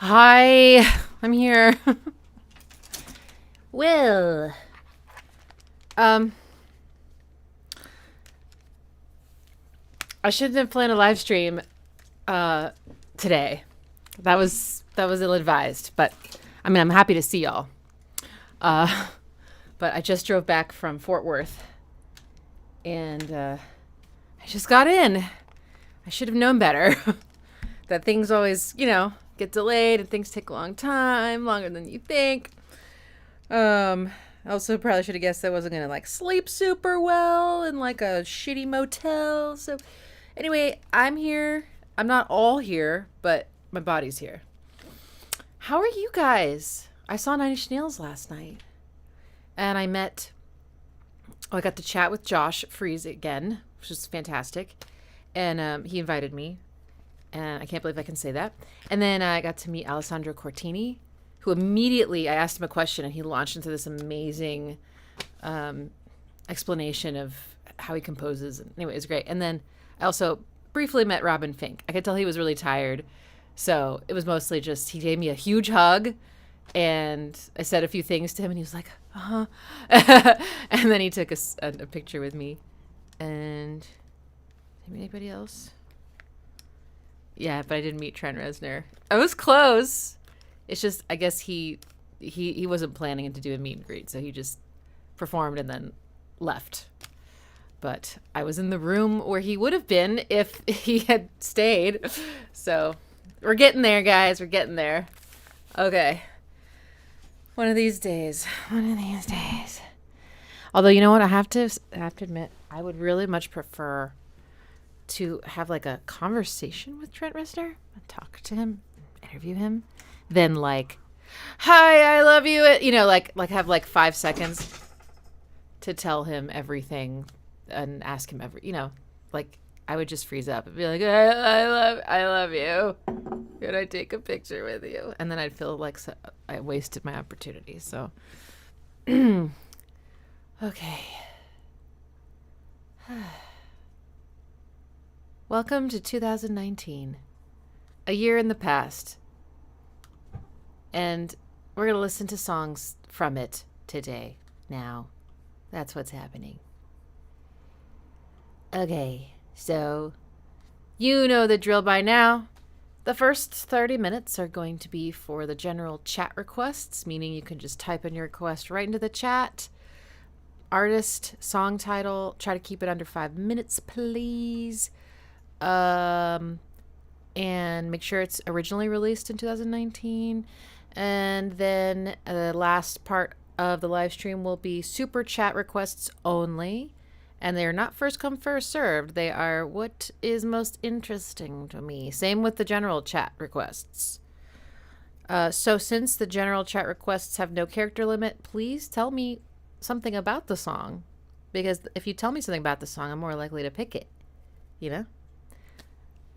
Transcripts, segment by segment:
Hi, I'm here. Well, um, I shouldn't have planned a live stream, today. That was ill-advised, but I mean, I'm happy to see y'all. Uh, but I just drove back from Fort Worth, and I just got in. I should have known better. That things always, get delayed and things take a long time, longer than you think. I also probably should have guessed I wasn't gonna sleep super well in a shitty motel. So anyway, I'm here. I'm not all here, but my body's here. How are you guys? I saw Nine Inch Nails last night, and I got to chat with Josh Freeze again, which was fantastic, and he invited me, and I can't believe I can say that. And then I got to meet Alessandro Cortini, who immediately, I asked him a question and he launched into this amazing explanation of how he composes. Anyway, it was great. And then I also briefly met Robin Fink. I could tell he was really tired. So it was mostly just, he gave me a huge hug and I said a few things to him and he was like, uh-huh. And then he took a picture with me. And anybody else? Yeah, but I didn't meet Trent Reznor. I was close. It's just, I guess he wasn't planning to do a meet and greet, so he just performed and then left. But I was in the room where he would have been if he had stayed. So we're getting there, guys. We're getting there. Okay. One of these days. One of these days. Although, you know what? I have to admit, I would really much prefer to have a conversation with Trent Reznor and talk to him, interview him, than hi, I love you, have 5 seconds to tell him everything and ask him I would just freeze up and be like, I love you. Could I take a picture with you? And then I'd feel like I wasted my opportunity. So, okay. Welcome to 2019, a year in the past. And we're going to listen to songs from it today. Now, that's what's happening. Okay, so you know the drill by now. The first 30 minutes are going to be for the general chat requests, meaning you can just type in your request right into the chat. Artist, song title, try to keep it under 5 minutes, please. And make sure it's originally released in 2019. And then the last part of the live stream will be super chat requests only. And they are not first come, first served. They are what is most interesting to me. Same with the general chat requests. So since the general chat requests have no character limit, please tell me something about the song. Because if you tell me something about the song, I'm more likely to pick it.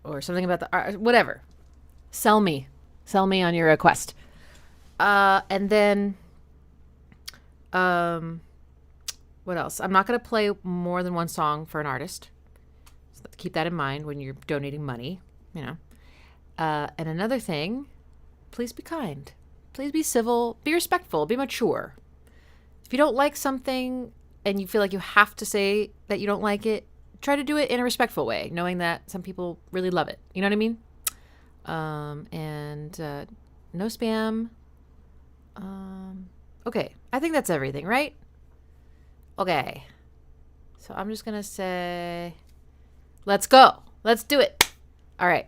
Or something about the art, whatever. Sell me on your request. And then, what else? I'm not going to play more than one song for an artist. So keep that in mind when you're donating money, And another thing, please be kind. Please be civil, be respectful, be mature. If you don't like something and you feel like you have to say that you don't like it, try to do it in a respectful way, knowing that some people really love it. You know what I mean? And no spam. Okay, I think that's everything, right? Okay. So I'm just going to say, let's go. Let's do it. All right.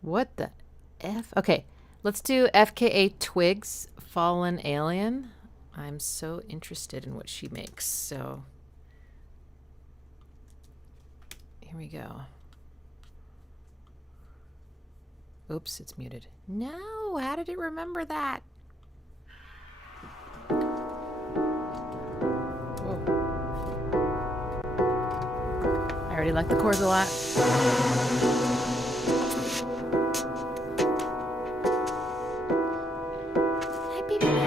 What the F? Okay, let's do FKA Twigs, Fallen Alien. I'm so interested in what she makes, so here we go. Oops, it's muted. No, how did it remember that? Whoa. I already like the chords a lot. Hi, baby.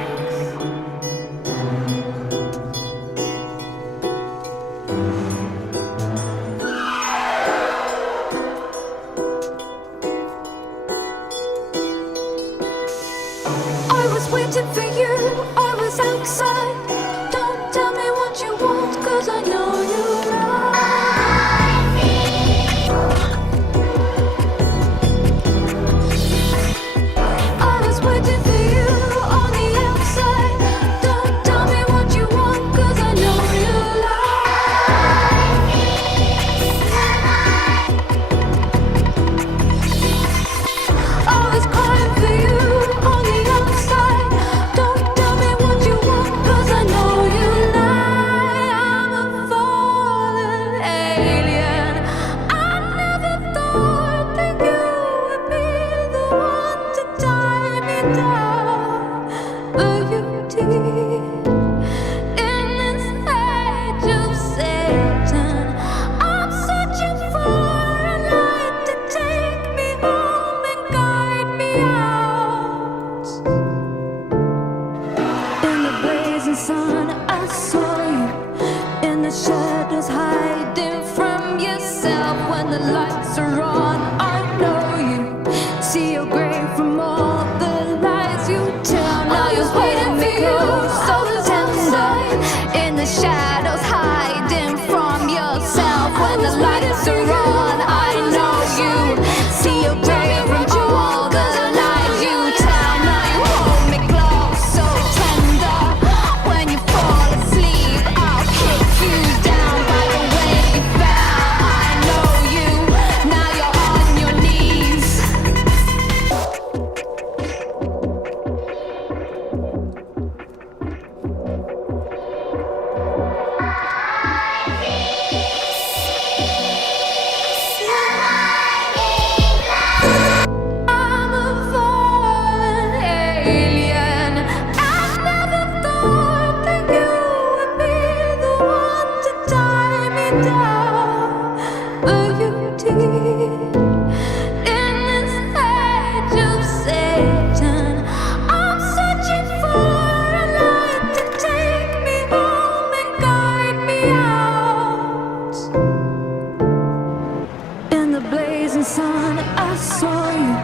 sun, I saw you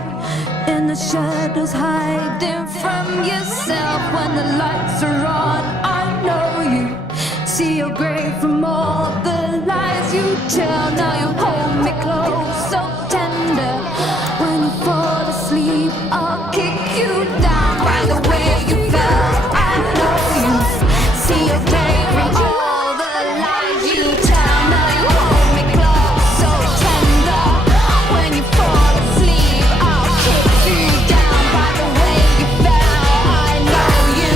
in the shadows, hiding from yourself. When the lights are on, I know you see your grave from all the lies you tell. Now you hold me close, so tender. When you fall asleep, I'll kick you down by the way you fell. I know you see your grave from all the lies you tell. Now you hold me close, so tender. When you fall asleep, I'll kick you down by the way you fell. I know you,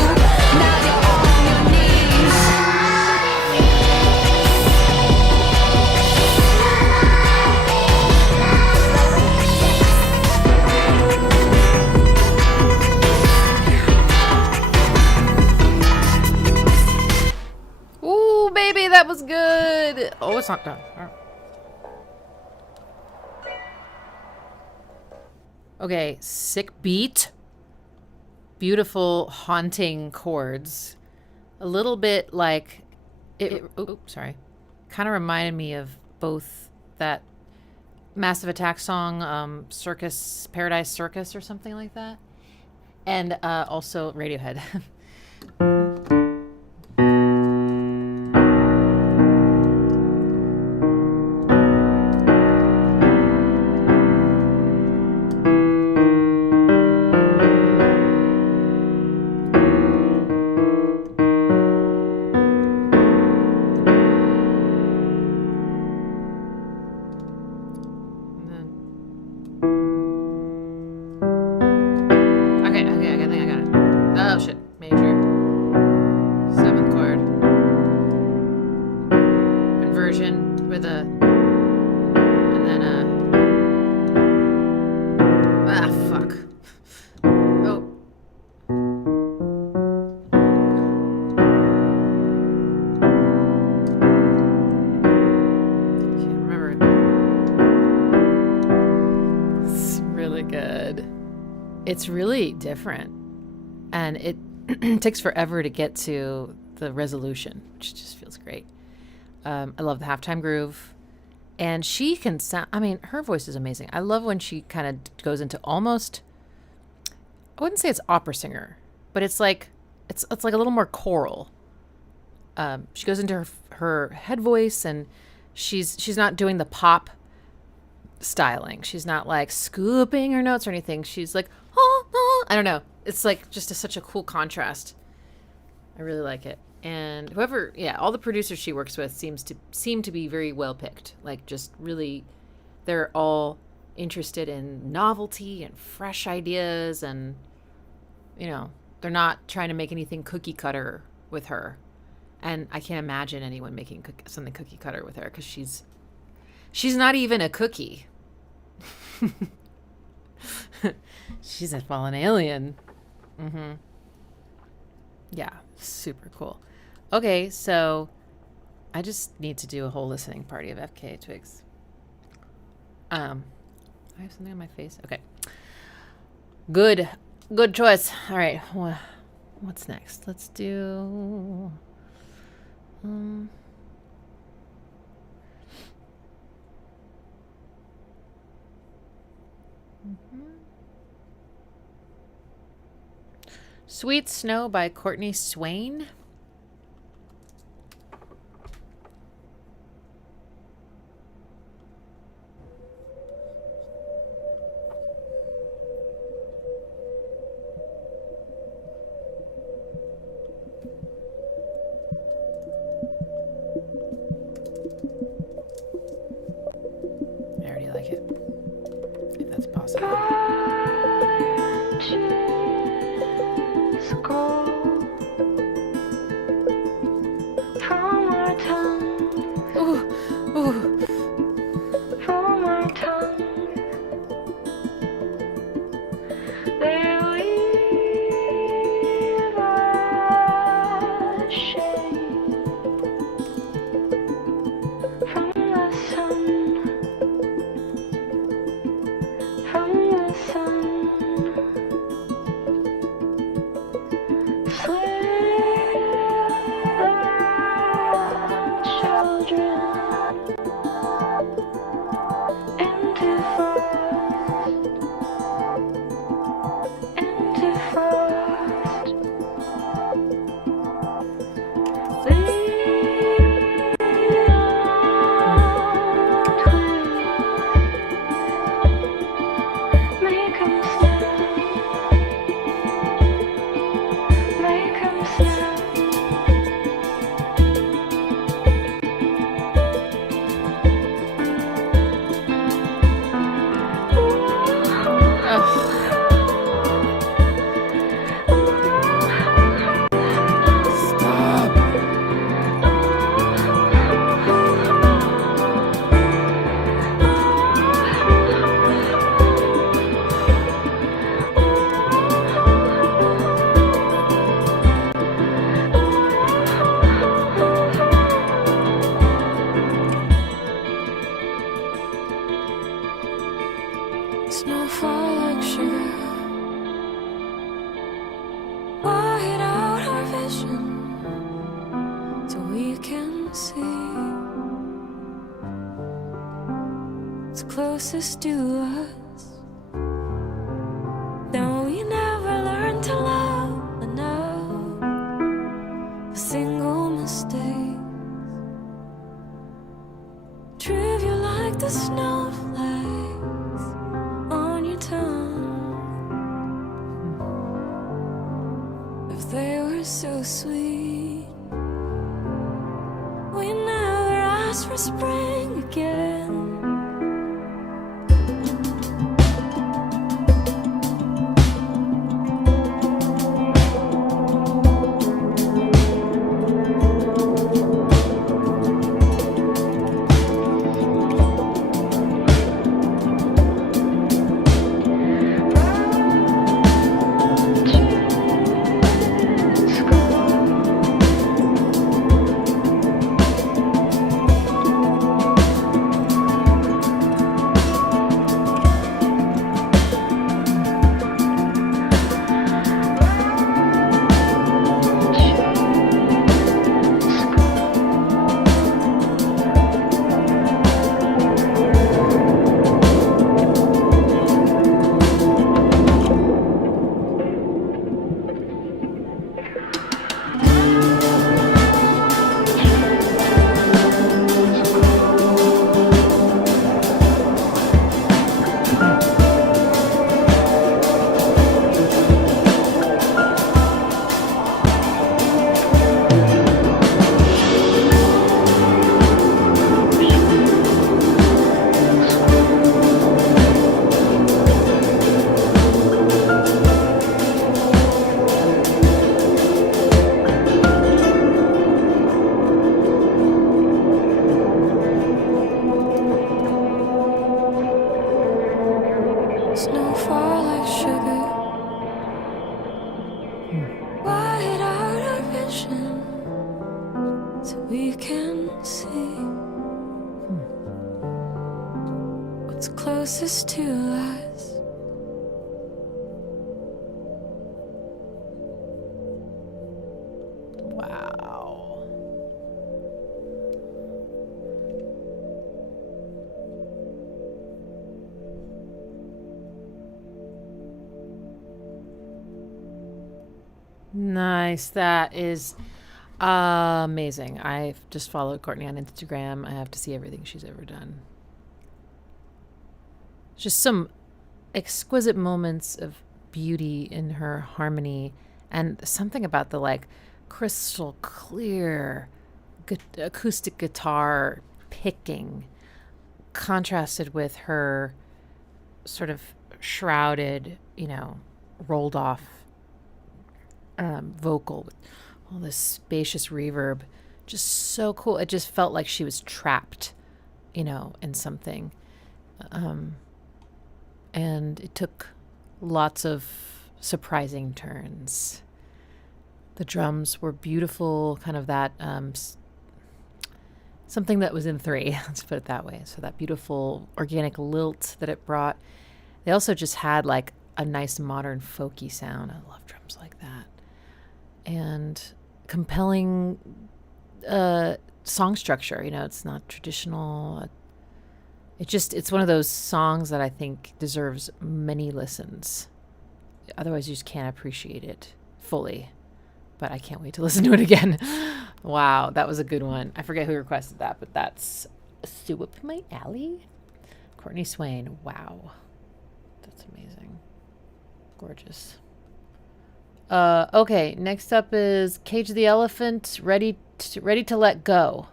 now you're on your knees. Ooh, baby, that was good. Oh, it's not done. Okay, sick beat. Beautiful, haunting chords. A little bit like sorry. Kind of reminded me of both that Massive Attack song, Circus, Paradise Circus or something like that. And also Radiohead. It's really different, and it takes forever to get to the resolution, which just feels great. I love the halftime groove, and she can sound, I mean, her voice is amazing. I love when she kind of goes into almost, I wouldn't say it's opera singer, but it's like a little more choral. She goes into her head voice, and she's not doing the pop styling. She's not like scooping her notes or anything. She's like, I don't know. It's like just such a cool contrast. I really like it. And whoever, all the producers she works with seem to be very well picked. Like, just really, they're all interested in novelty and fresh ideas, and they're not trying to make anything cookie cutter with her. And I can't imagine anyone making something cookie cutter with her, because she's not even a cookie. She's a fallen alien. Yeah, super cool. Okay, so I just need to do a whole listening party of FKA Twigs. I have something on my face. Okay. Good choice. All right. What's next? Let's do Sweet Snow by Courtney Swain. I already like it, if that's possible. closest to us. Though we never learned to love enough. A single mistake. Trivial like the snowflakes on your tongue. If they were so sweet, we never asked for spring again. Closest to us. Wow. Nice. That is amazing. I've just followed Courtney on Instagram. I have to see everything she's ever done. Just some exquisite moments of beauty in her harmony, and something about the like crystal clear acoustic guitar picking contrasted with her sort of shrouded, rolled off vocal with all this spacious reverb. Just so cool. It just felt like she was trapped, in something. And it took lots of surprising turns. The drums were beautiful, kind of that something that was in 3, let's put it that way. So that beautiful organic lilt that it brought. They also just had like a nice modern folky sound. I love drums like that. And compelling song structure. It's not traditional. It's one of those songs that I think deserves many listens. Otherwise, you just can't appreciate it fully. But I can't wait to listen to it again. Wow, that was a good one. I forget who requested that, but that's so up my alley. Courtney Swain. Wow, that's amazing. Gorgeous. Okay, next up is Cage the Elephant. Ready to let go.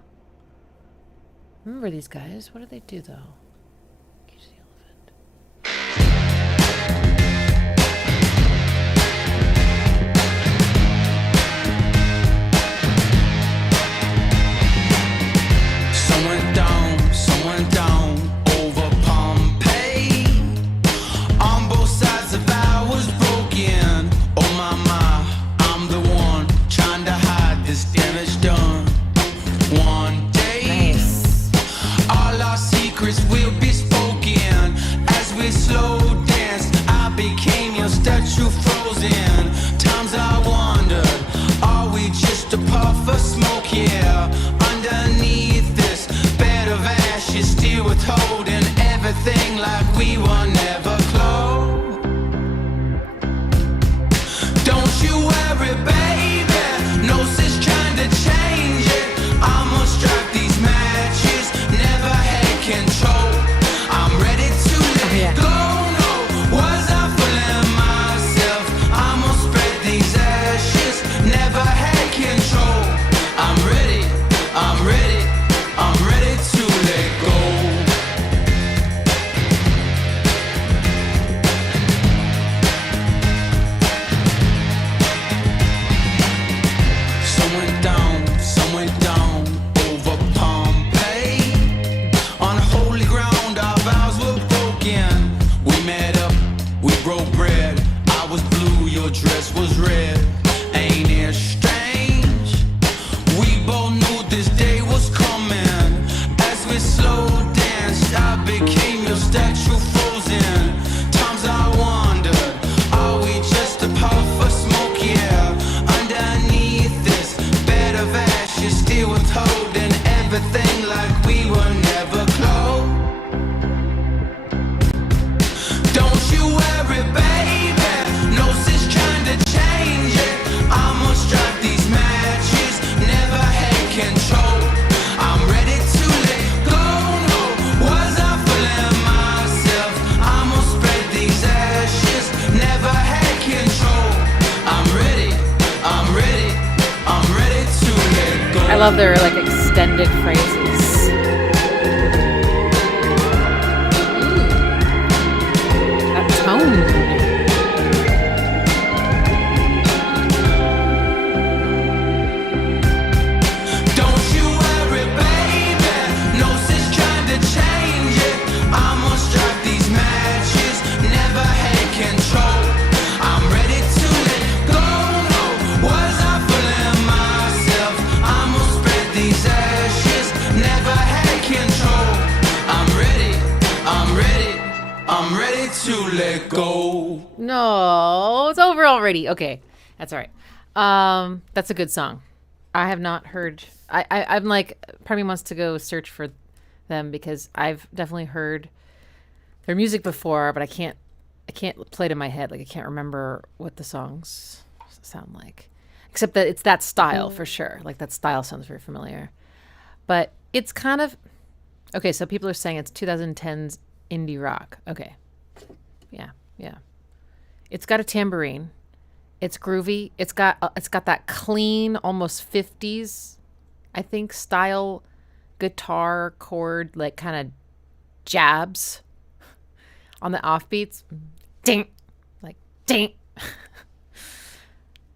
Remember these guys? What do they do, though? Cage the Elephant. Someone down over Pompeii. On both sides of ours broken. Oh my, I'm the one trying to hide this damage done. One day, all our secrets will be spoken. As we slow dance, I became your statue frozen. Times I wondered, are we just a puff of smoke? Yeah, underneath this bed of ashes, still withholding everything love their like extended phrases. That tone. Don't you worry, baby. No sense trying to change it. I'ma strike these matches. Never had control. I'm ready to let go. Was I fooling myself? I'ma spread these ashes. Never had control. I'm ready to let go. No, it's over already. Okay, that's all right. That's a good song. I have not heard. I'm like, part of me wants to go search for them because I've definitely heard their music before, but I can't play it in my head. Like I can't remember what the songs sound like, except that it's that style for sure. Like that style sounds very familiar, but it's kind of okay. So people are saying it's 2010s indie rock. Okay, yeah. It's got a tambourine. It's groovy. It's got that clean, almost 50s, I think, style guitar chord, like kind of jabs on the offbeats. Ding, like ding.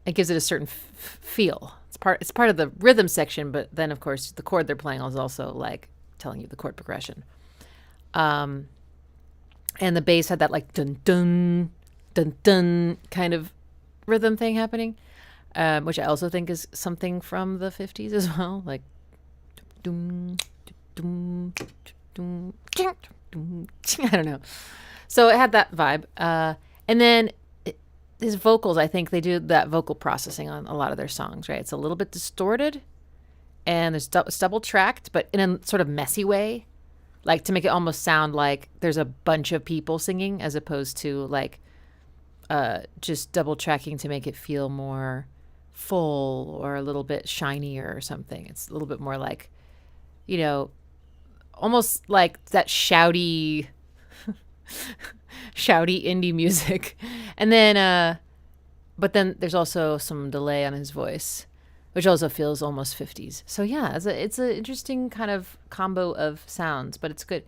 It gives it a certain feel. It's part of the rhythm section, but then of course the chord they're playing is also like telling you the chord progression. And the bass had that like dun dun dun dun kind of rhythm thing happening, which I also think is something from the 50s as well, like dum dum dum dum dum. I don't know. So it had that vibe, and then his vocals. I think they do that vocal processing on a lot of their songs. Right, it's a little bit distorted, and it's double tracked, but in a sort of messy way. Like to make it almost sound like there's a bunch of people singing as opposed to like just double tracking to make it feel more full or a little bit shinier or something. It's a little bit more like, almost like that shouty indie music. And then, but then there's also some delay on his voice, which also feels almost 50s. So yeah, it's an interesting kind of combo of sounds, but it's good.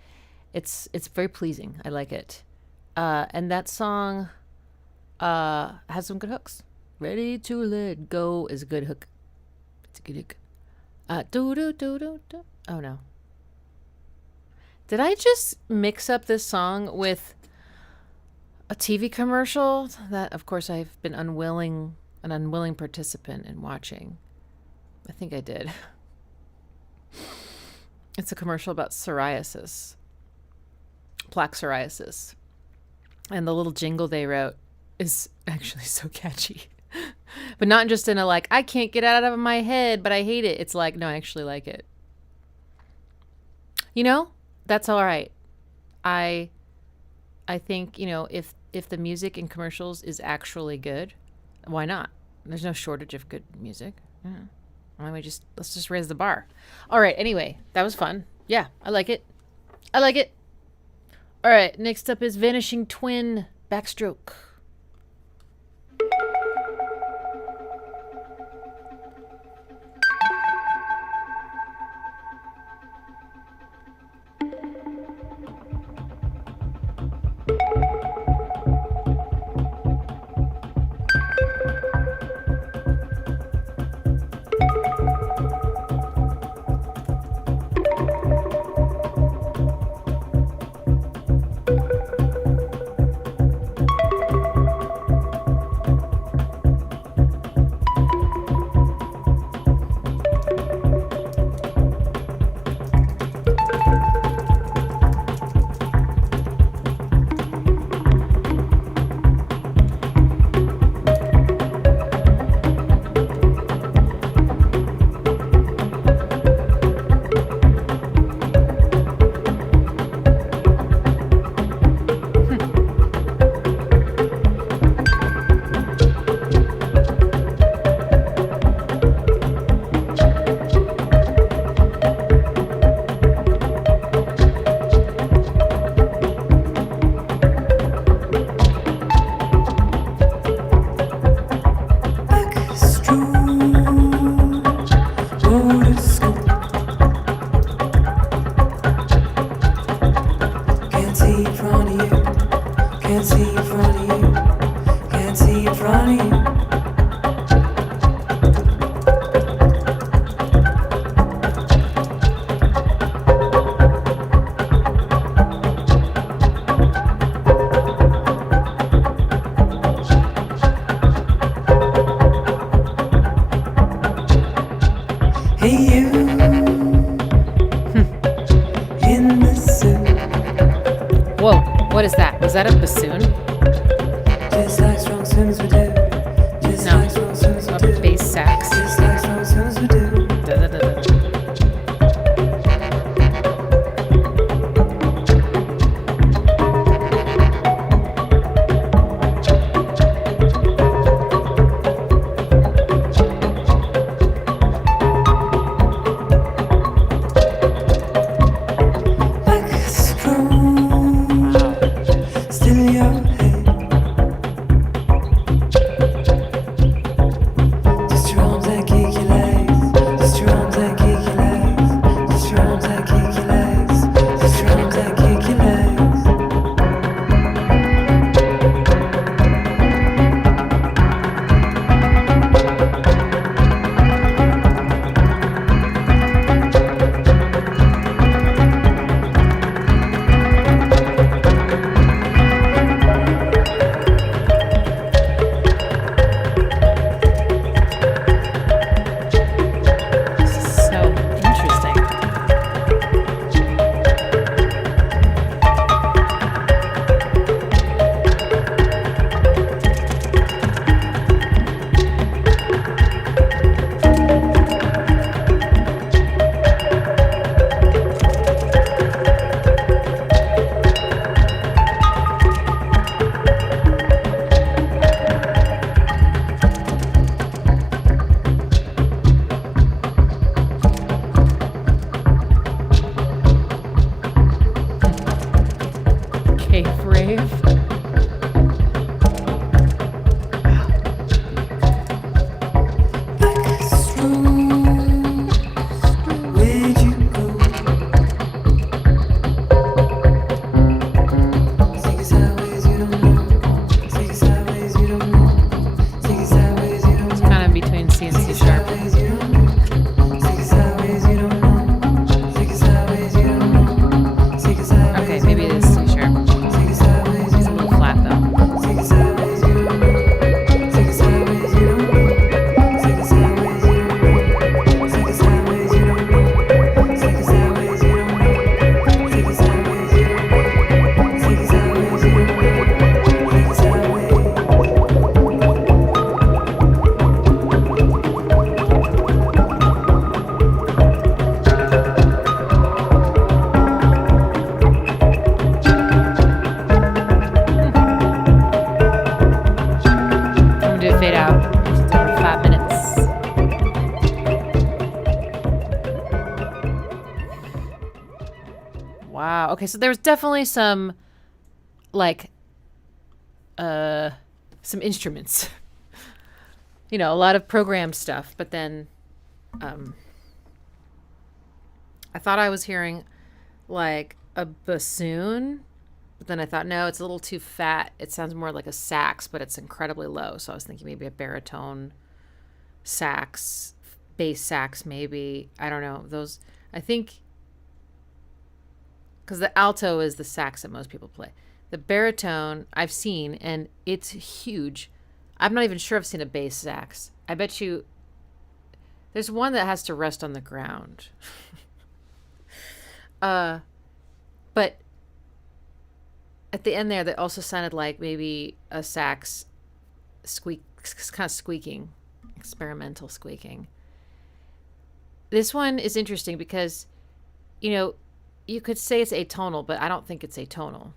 It's very pleasing. I like it. And that song has some good hooks. Ready to Let Go is a good hook. It's a good hook. Do do do do do. Oh no. Did I just mix up this song with a TV commercial that, of course, I've been an unwilling participant in watching? I think I did. It's a commercial about psoriasis, plaque psoriasis. And the little jingle they wrote is actually so catchy. But not just in a like, I can't get it out of my head, but I hate it. It's like, no, I actually like it. That's all right. I think, if the music in commercials is actually good, why not? There's no shortage of good music. Yeah. Let's just raise the bar. All right. Anyway, that was fun. Yeah, I like it. All right. Next up is Vanishing Twin, Backstroke. Whoa, what is that? Was that a bassoon? Just like strong swims we do. Just No. like strong swims we A do. bass sax. Just like strong swims we do. Da-da-da-da. Backstroke, still your head. Just your arms and kick your legs. Just your arms and kick your legs. Just your arms and kick your legs. Just your arms and kick your legs. This is so interesting. Cave rave. Backstroke, where'd you go? Ziggy sideways, you don't know. Ziggy sideways, you don't know. Ziggy sideways, you don't know. Kind of between C and C sharp. Sideways, you don't know. Ziggy sideways, you don't know. Ziggy sideways, you don't know. Ziggy sideways, Okay, maybe it is C sharp. Ziggy sideways, It's a little flat though. Ziggy sideways, you don't know. Ziggy sideways, you don't know. Ziggy sideways, you don't know. Ziggy sideways, you don't know. Ziggy sideways, you don't know. Ziggy sideways, you don't know. Ziggy sideways, you don't know. Ziggy sideways. I'm gonna do a fade out. It's over 5 minutes. Wow. Okay, so there was definitely some like some instruments. You know, a lot of program stuff, but then I thought I was hearing like a bassoon, but then I thought, no, it's a little too fat. It sounds more like a sax, but it's incredibly low. So I was thinking maybe a baritone sax, bass sax, maybe. I don't know. Those, I think, because the alto is the sax that most people play. The baritone I've seen, and it's huge. I'm not even sure I've seen a bass sax. I bet you there's one that has to rest on the ground. But at the end there, that also sounded like maybe a sax squeak, kind of squeaking, experimental squeaking. This one is interesting because, you know, you could say it's atonal, but I don't think it's atonal.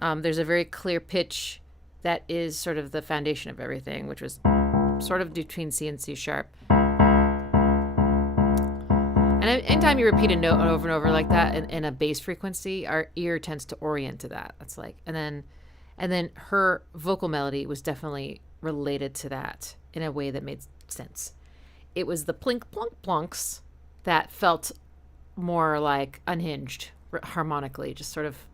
There's a very clear pitch that is sort of the foundation of everything, which was sort of between C and C sharp. And anytime you repeat a note over and over like that in a bass frequency, our ear tends to orient to that. That's like, and then her vocal melody was definitely related to that in a way that made sense. It was the plink plunk plunks that felt more like unhinged harmonically, just sort of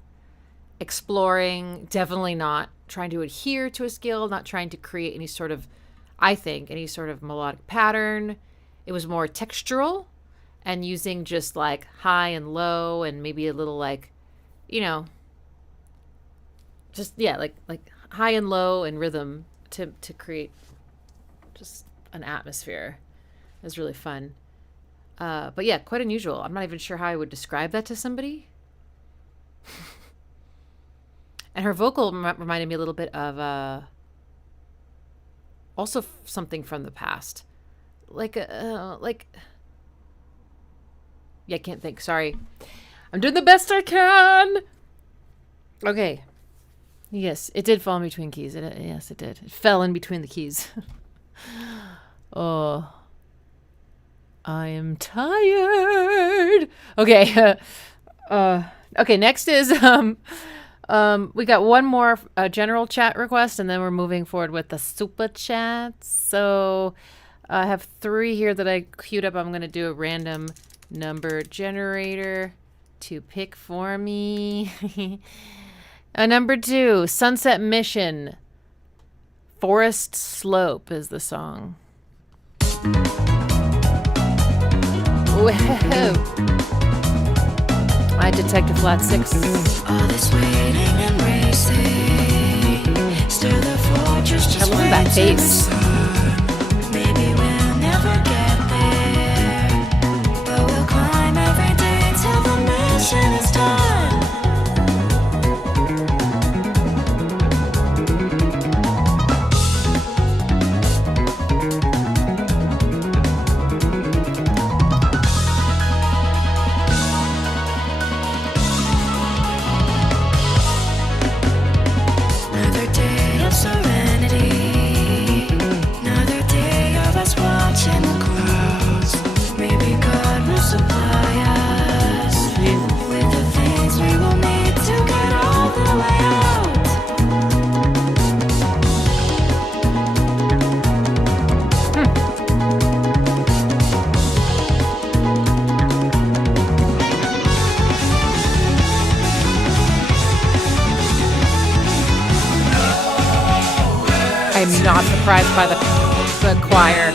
exploring, definitely not trying to adhere to a scale, not trying to create any sort of, I think, any sort of melodic pattern. It was more textural and using just like high and low and maybe a little like, you know, just, yeah, like high and low and rhythm to create just an atmosphere. It was really fun. But yeah, quite unusual. I'm not even sure how I would describe that to somebody. And her vocal reminded me a little bit of also something from the past. Like yeah, I can't think. Sorry. I'm doing the best I can. Okay. Yes, it did fall in between keys. Yes, it did. It fell in between the keys. Oh. I am tired. Okay. Okay, next is we got one more general chat request, and then we're moving forward with the super chats. So I have 3 here that I queued up. I'm going to do a random number generator to pick for me. Number 2, Sunset Mission. Forest Slope is the song. Whoa. I detect a flat 6. All this waiting and racing. Still the fortress just I love that bass. Maybe we'll never get there, but we'll climb every day till the mission is done. Another day of serenity, another day of us watching the clouds. Maybe God will supply us with the things we will need to get all the way out. I'm not surprised by the choir.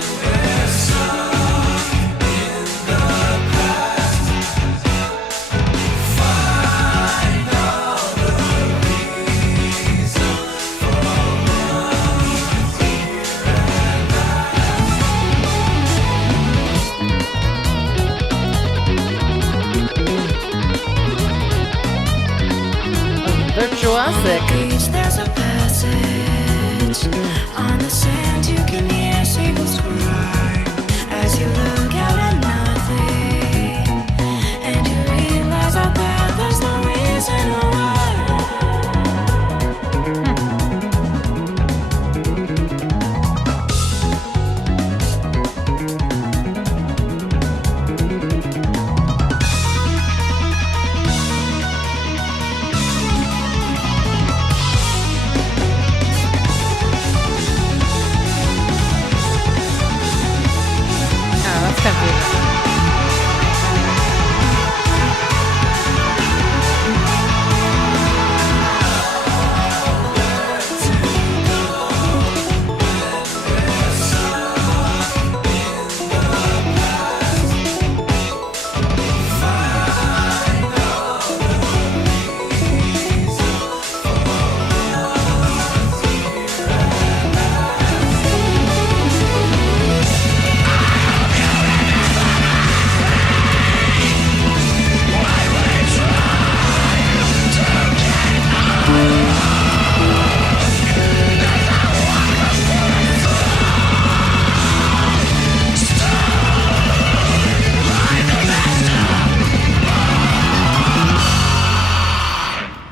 Virtuosic. There's a passage on the sand. You can hear seagulls cry as you look out at nothing, and you realize out there there's no reason why.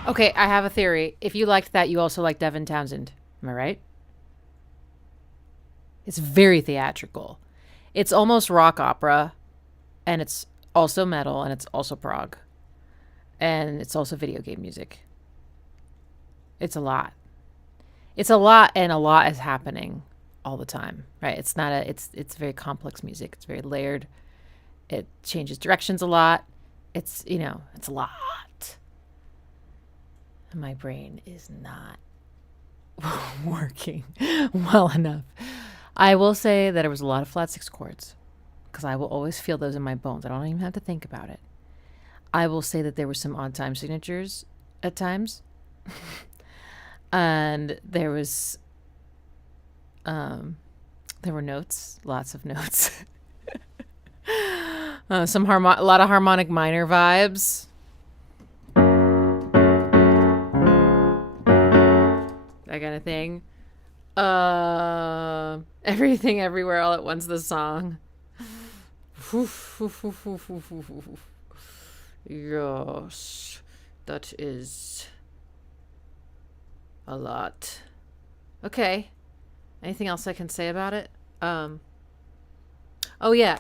Okay, I have a theory. If you liked that, you also like Devin Townsend. Am I right? It's very theatrical. It's almost rock opera, and it's also metal, and it's also prog. And it's also video game music. It's a lot. It's a lot, and a lot is happening all the time, right? It's not a, it's very complex music. It's very layered. It changes directions a lot. It's, it's a lot. My brain is not working well enough. I will say that it was a lot of flat 6 chords because I will always feel those in my bones. I don't even have to think about it. I will say that there were some odd time signatures at times. And there was, there were notes, lots of notes. A lot of harmonic minor vibes. that kind of thing. Everything Everywhere All at Once, the song. Yes, that is a lot. Okay. Anything else I can say about it? Oh yeah,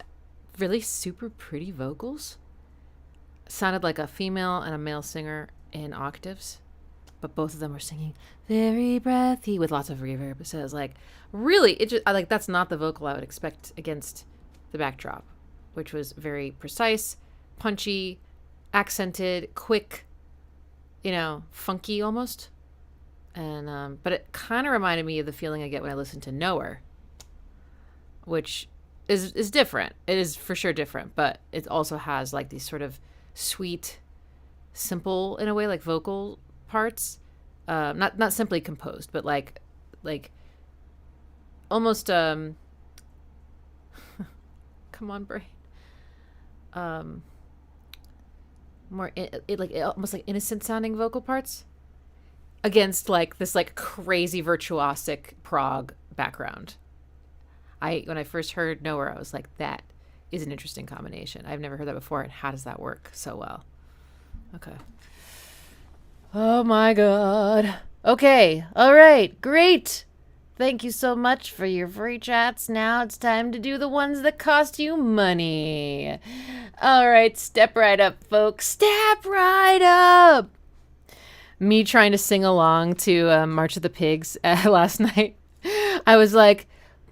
really super pretty vocals. Sounded like a female and a male singer in octaves, but both of them were singing very breathy with lots of reverb. So it was like, really, it just like that's not the vocal I would expect against the backdrop, which was very precise, punchy, accented, quick, funky almost. And but it kind of reminded me of the feeling I get when I listen to Nowhere, which is different. It is for sure different, but it also has like these sort of sweet, simple in a way, like vocal parts. Not simply composed, but like almost come on, brain. More almost like innocent sounding vocal parts against like this like crazy virtuosic prog background. When I first heard Nowhere, I was like, that is an interesting combination. I've never heard that before, and how does that work so well? Okay. Oh my god. Okay. All right. Great. Thank you so much for your free chats. Now it's time to do the ones that cost you money. All right. Step right up, folks. Step right up. Me trying to sing along to March of the Pigs last night. I was like,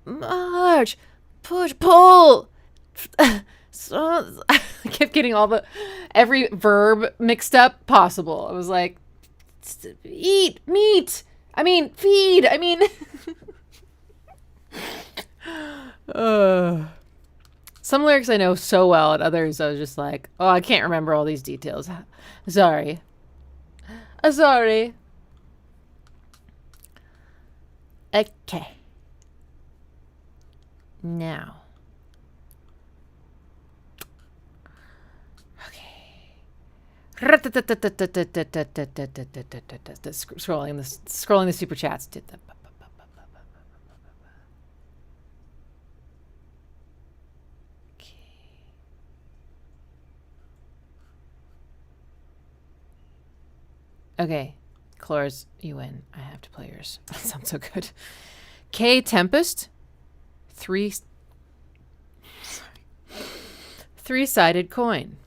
march, push, pull. So I kept getting every verb mixed up possible. I was like, eat meat. I mean, feed. I mean, some lyrics I know so well, and others I was just like, oh, I can't remember all these details. Sorry. Sorry. Okay. Now. Scrolling the super chats. Okay, Clores, you win. I have to play yours. That sounds so good. Tempest, three-sided coin.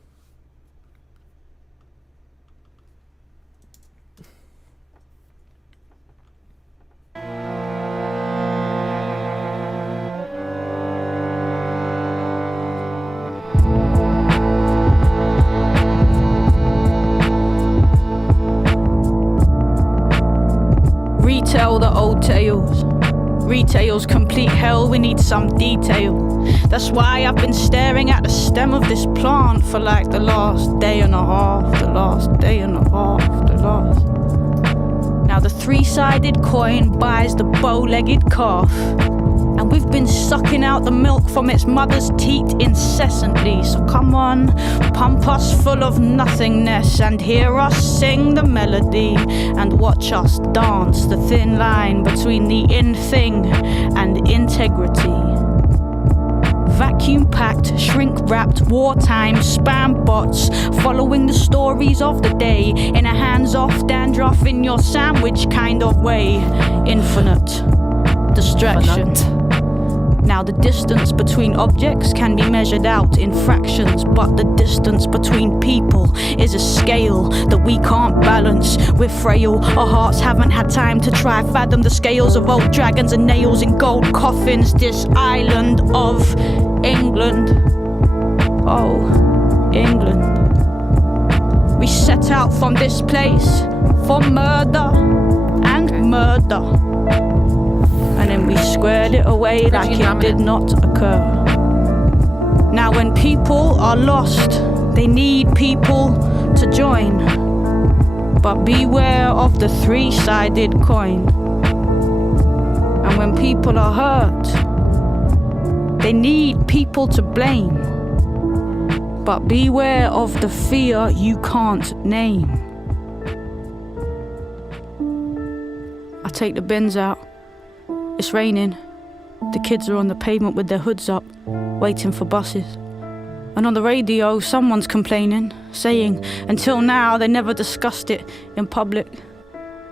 Retell the old tales. Retail's complete hell, we need some detail. That's why I've been staring at the stem of this plant for like the last day and a half, Now the three-sided coin buys the bow-legged calf, and we've been sucking out the milk from its mother's teat incessantly. So come on, pump us full of nothingness and hear us sing the melody, and watch us dance the thin line between the in-thing and integrity. Vacuum-packed, shrink-wrapped, wartime spam bots following the stories of the day in a hands-off dandruff in your sandwich kind of way. Infinite distraction. Now the distance between objects can be measured out in fractions, but the distance between people is a scale that we can't balance. We're frail, our hearts haven't had time to try fathom the scales of old dragons and nails in gold coffins. This island of England, oh, England. We set out from this place for murder and murder, and then we squared it away like it did not occur. Now when people are lost, they need people to join. But beware of the three-sided coin. And when people are hurt, they need people to blame. But beware of the fear you can't name. I take the bins out. It's raining. The kids are on the pavement with their hoods up, waiting for buses. And on the radio, someone's complaining, saying until now they never discussed it in public.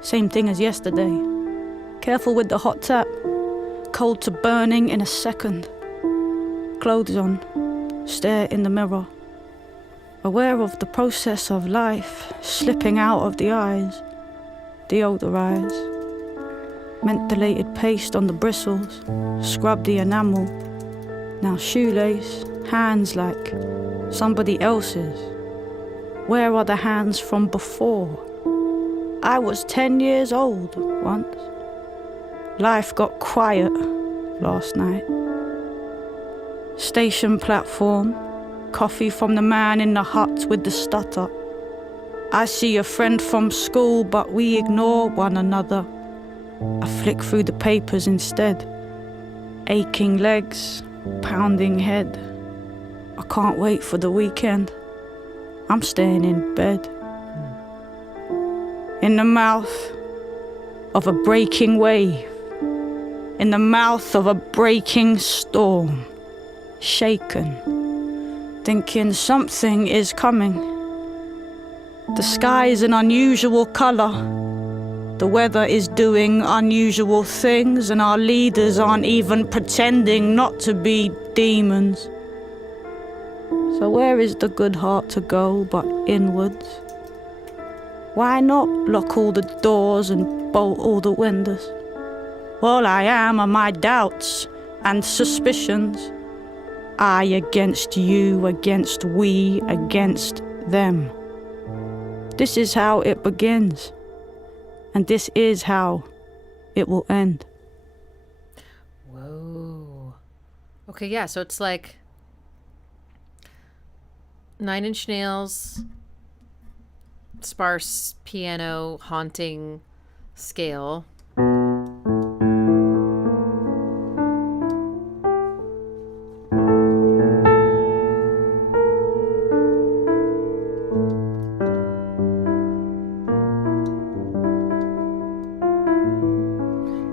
Same thing as yesterday. Careful with the hot tap. Cold to burning in a second. Clothes on. Stare in the mirror. Aware of the process of life slipping out of the eyes. Deodorize. Mentholated paste on the bristles. Scrub the enamel. Now shoelace. Hands like somebody else's. Where are the hands from before? I was 10 years old once. Life got quiet last night. Station platform. Coffee from the man in the hut with the stutter. I see a friend from school, but we ignore one another. I flick through the papers instead. Aching legs, pounding head. I can't wait for the weekend. I'm staying in bed. In the mouth of a breaking wave. In the mouth of a breaking storm. Shaken. Thinking something is coming. The sky is an unusual color. The weather is doing unusual things, and our leaders aren't even pretending not to be demons. So where is the good heart to go but inwards? Why not lock all the doors and bolt all the windows? All I am are my doubts and suspicions. I against you, against we, against them. This is how it begins, and this is how it will end. Whoa. Okay, yeah, so it's like 9 Inch Nails, sparse piano, haunting scale.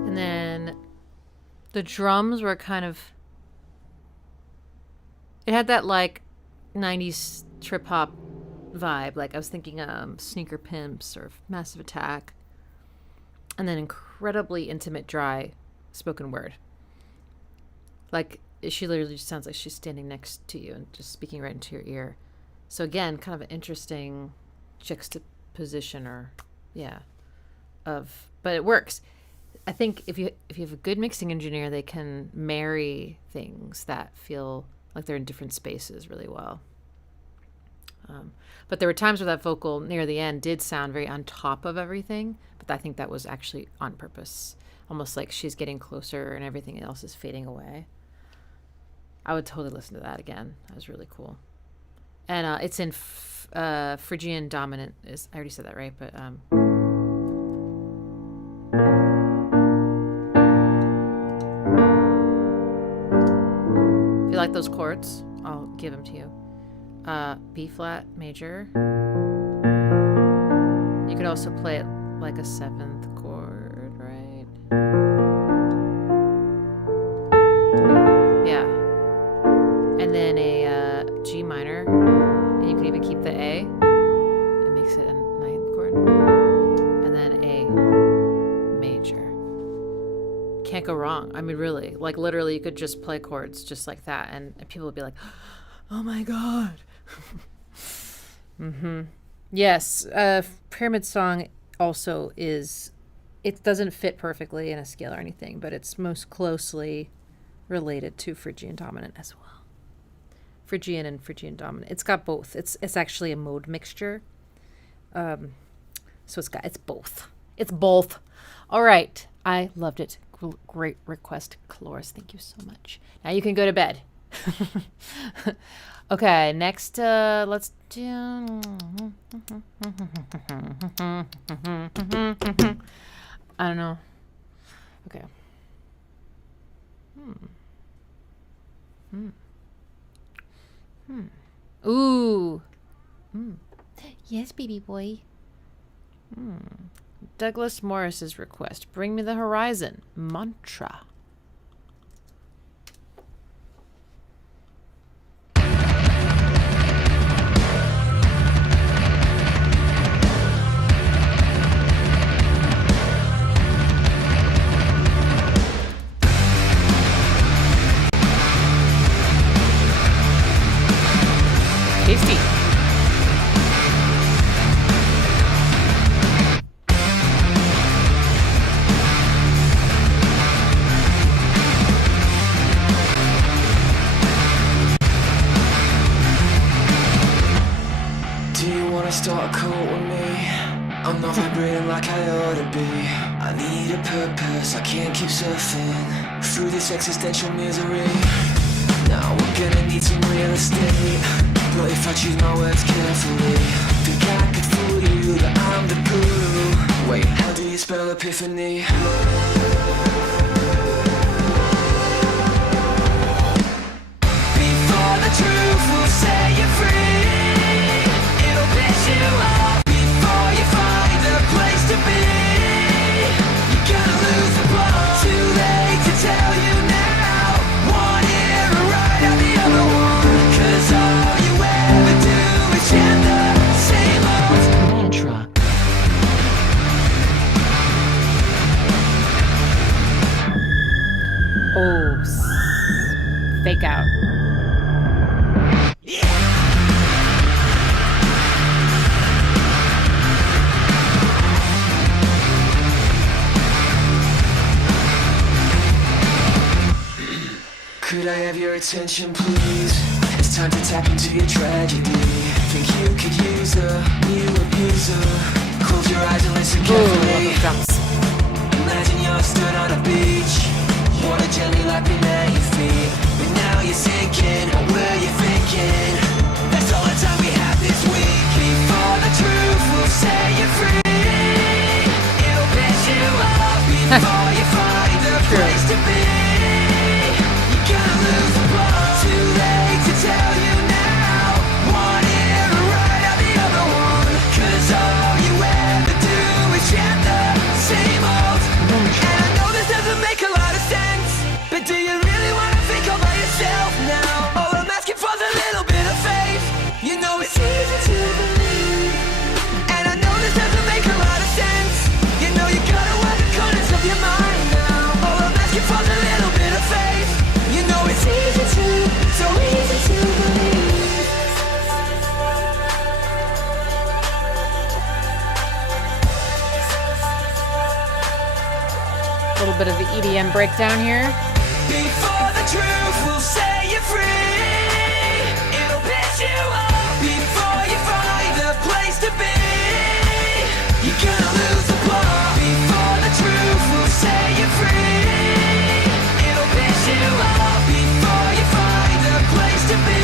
And then the drums were kind of, it had that like 90s trip hop vibe. Like I was thinking Sneaker Pimps or Massive Attack. And then incredibly intimate, dry spoken word. Like she literally just sounds like she's standing next to you and just speaking right into your ear. So again, kind of an interesting juxtaposition, or but it works. I think if you have a good mixing engineer, they can marry things that feel like they're in different spaces really well. But there were times where that vocal near the end did sound very on top of everything, but I think that was actually on purpose, almost like she's getting closer and everything else is fading away. I would totally listen to that again. That was really cool. And it's in Phrygian dominant. I already said that right, but if you like those chords, I'll give them to you. B flat major. You could also play it like a 7th chord, right? Yeah. And then a G minor, and you can even keep the A. It makes it a 9th chord. And then A major. Can't go wrong. I mean, really, like literally, you could just play chords just like that, and people would be like, "Oh my god." Yes, Pyramid Song also is, it doesn't fit perfectly in a scale or anything, but it's most closely related to Phrygian dominant as well. Phrygian and Phrygian dominant. It's got both. It's actually a mode mixture. So it's both. It's both. All right. I loved it. Great request, Cloris. Thank you so much. Now you can go to bed. Okay, next, let's do... I don't know. Okay. Ooh. Yes, baby boy. Douglas Morris's request. Bring Me the Horizon. Mantra. Tasty. Do you wanna start a cult with me? I'm not vibrating like I ought to be. I need a purpose, I can't keep surfing through this existential misery. Now we're gonna need some real estate, but if I choose my words carefully, think I could fool you that I'm the guru. Wait, how do you spell epiphany? Before the truth will set you free, it'll piss you off before you find a place to be. You're gonna lose the plot, too late to tell you now. One ear right out the other one, 'cause all you ever do is chant the same old mantra. Oh, fake out. Could I have your attention, please? It's time to tap into your tragedy. Think you could use a new abuser? Close your eyes and listen carefully. Imagine you're stood on a beach, water gently lapping at your feet, but now you're sinking. What were you thinking? That's all the time we have this week. Before the truth will set you free, it'll piss you off before you find a place to be. You're gonna lose the plot, too late to tell you now. One ear right out the other one, 'cause all you ever do is chant the same old. And I know this doesn't make a lot of sense, but do you really want to think all by yourself now? All I'm asking for is a little bit of faith. You know it's easy to believe. And I know this doesn't make a lot of sense. You know you gotta work the corners of your mind now. All I'm asking for is a little bit of faith. You know it's easy to, so easy to believe. A little bit of the EDM breakdown here. Before the truth will set you free, it'll piss you off before you find a place to be. You're gonna lose the plot. Before the truth will set you free, it'll piss you off before you find a place to be.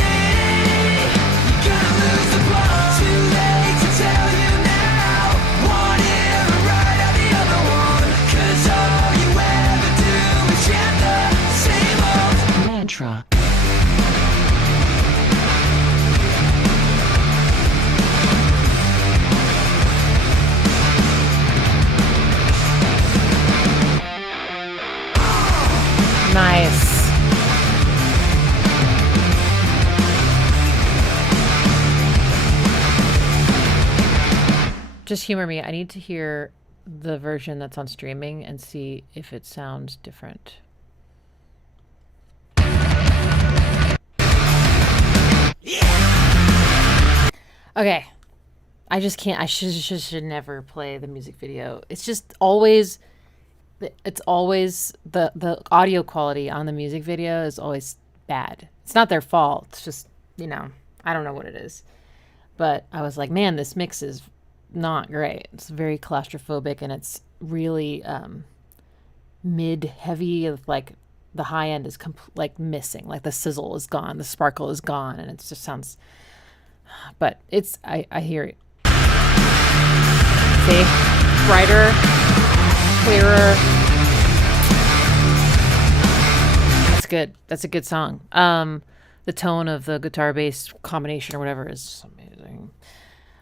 You're gonna lose the plot. Too late to tell you now. One ear right out the other one, 'cause all you ever do is chant the same old mantra. Nice. Just humor me. I need to hear the version that's on streaming and see if it sounds different. Okay. I just can't. I should never play the music video. It's just always the audio quality on the music video is always bad. It's not their fault. It's just, I don't know what it is. But I was like, man, this mix is not great. It's very claustrophobic and it's really mid heavy. Like the high end is missing. Like the sizzle is gone, the sparkle is gone, and it just sounds. But it's I hear it. See, brighter, clearer. That's good. That's a good song. The tone of the guitar bass combination or whatever is amazing.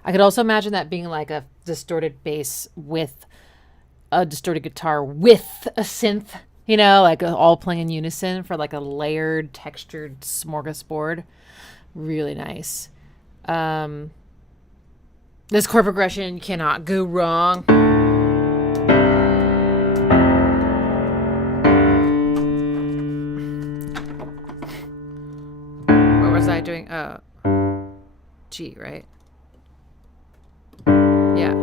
I could also imagine that being like a distorted bass with a distorted guitar with a synth, you know, like all playing in unison for like a layered, textured smorgasbord. Really nice. This chord progression cannot go wrong. What was I doing? G, right? Yeah.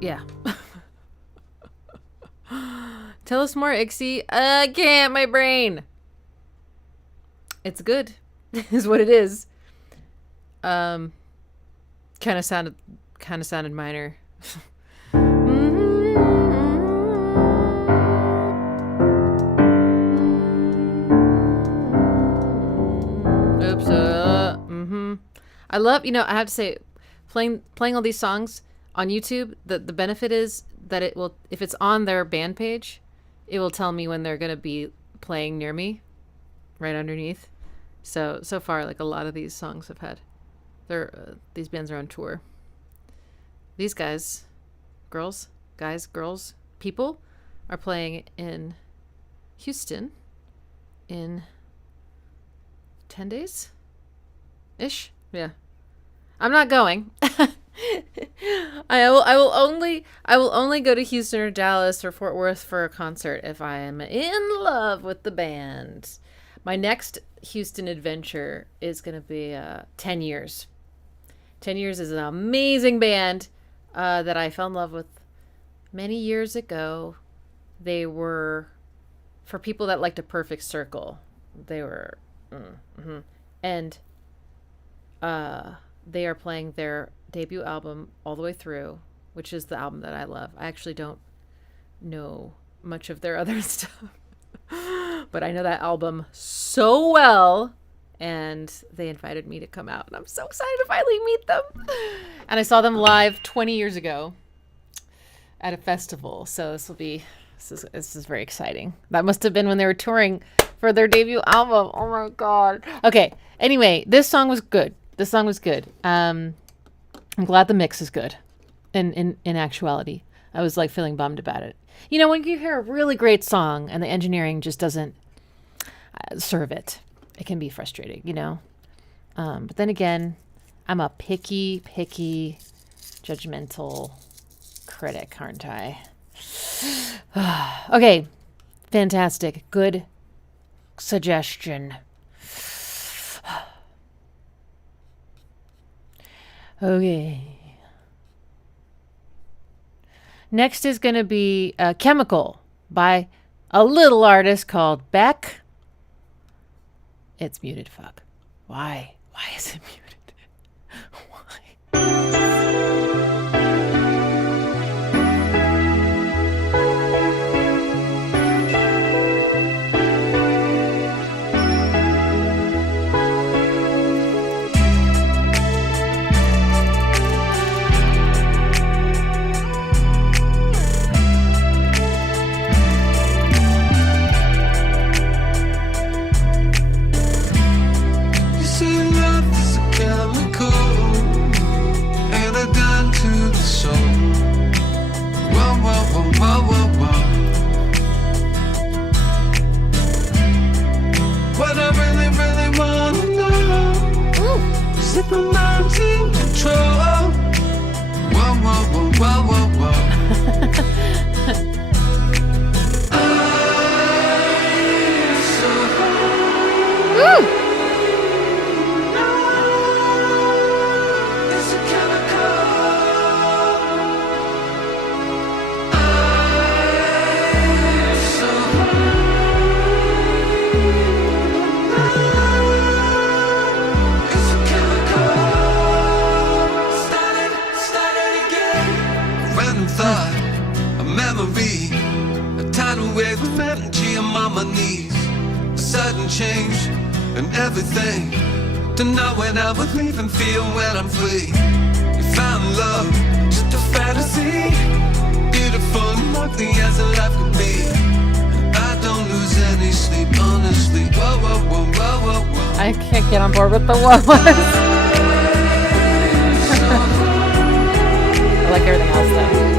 Yeah. Tell us more, Ixie. I can't, my brain. It's good, is what it is. Kind of sounded minor. Oops. I love, I have to say, playing all these songs on YouTube, the benefit is that it will, if it's on their band page, it will tell me when they're going to be playing near me, right underneath. So far, like a lot of these songs have had, these bands are on tour. These guys, girls, people are playing in Houston in 10 days ish. Yeah. I'm not going. I will only go to Houston or Dallas or Fort Worth for a concert if I am in love with the band. My next Houston adventure is going to be 10 Years. 10 Years is an amazing band that I fell in love with many years ago. They were, for people that liked A Perfect Circle, they were, and they are playing their debut album all the way through, which is the album that I love. I actually don't know much of their other stuff, but I know that album so well, and they invited me to come out, and I'm so excited to finally meet them. And I saw them live 20 years ago at a festival, so this is very exciting. That must have been when they were touring for their debut album. Oh my god. Okay, anyway, this song was good. I'm glad the mix is good. In actuality, I was like feeling bummed about it. When you hear a really great song and the engineering just doesn't serve it, it can be frustrating, But then again, I'm a picky, judgmental critic, aren't I? Okay, fantastic. Good suggestion. Okay. Next is going to be Chemical by a little artist called Beck. It's muted, fuck. Why? Why is it muted? Why? What I really, really wanna know is if my mind's in control. Whoa, whoa, whoa, whoa, whoa, whoa. I'm so high. It's a chemical. I'm so thought, a memory, a tidal wave of energy. I'm on my knees, a sudden change in everything. To know when I would leave and feel when I'm free. You found love, just a fantasy, beautiful and ugly as a life can be. I don't lose any sleep, honestly. Whoa, whoa, whoa, whoa, whoa, whoa. I can't get on board with the whoa. like everything else though.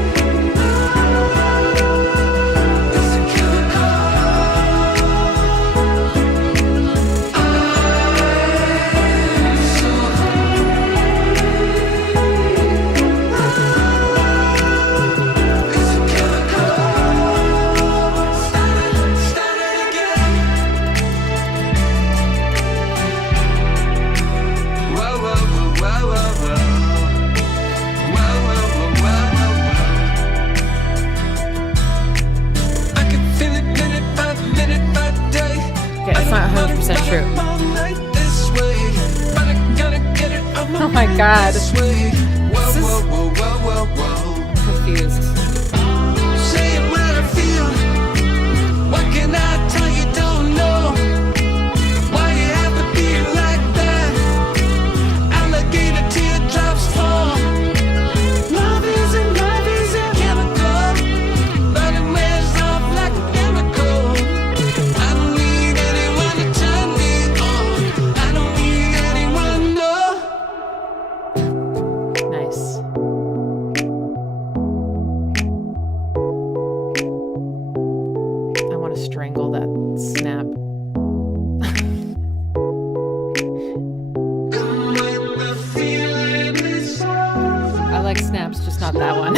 Not 100% true. Oh my god. This is confused. Saying what I feel. What can I tell you? Don't know why you have to be like that. Alligator teardrops fall. Love isn't chemical, but it wears off like a chemical. I don't need anyone to turn me on. I don't need anyone, no. Nice. I want to strangle that snap. I like snaps, just not that one.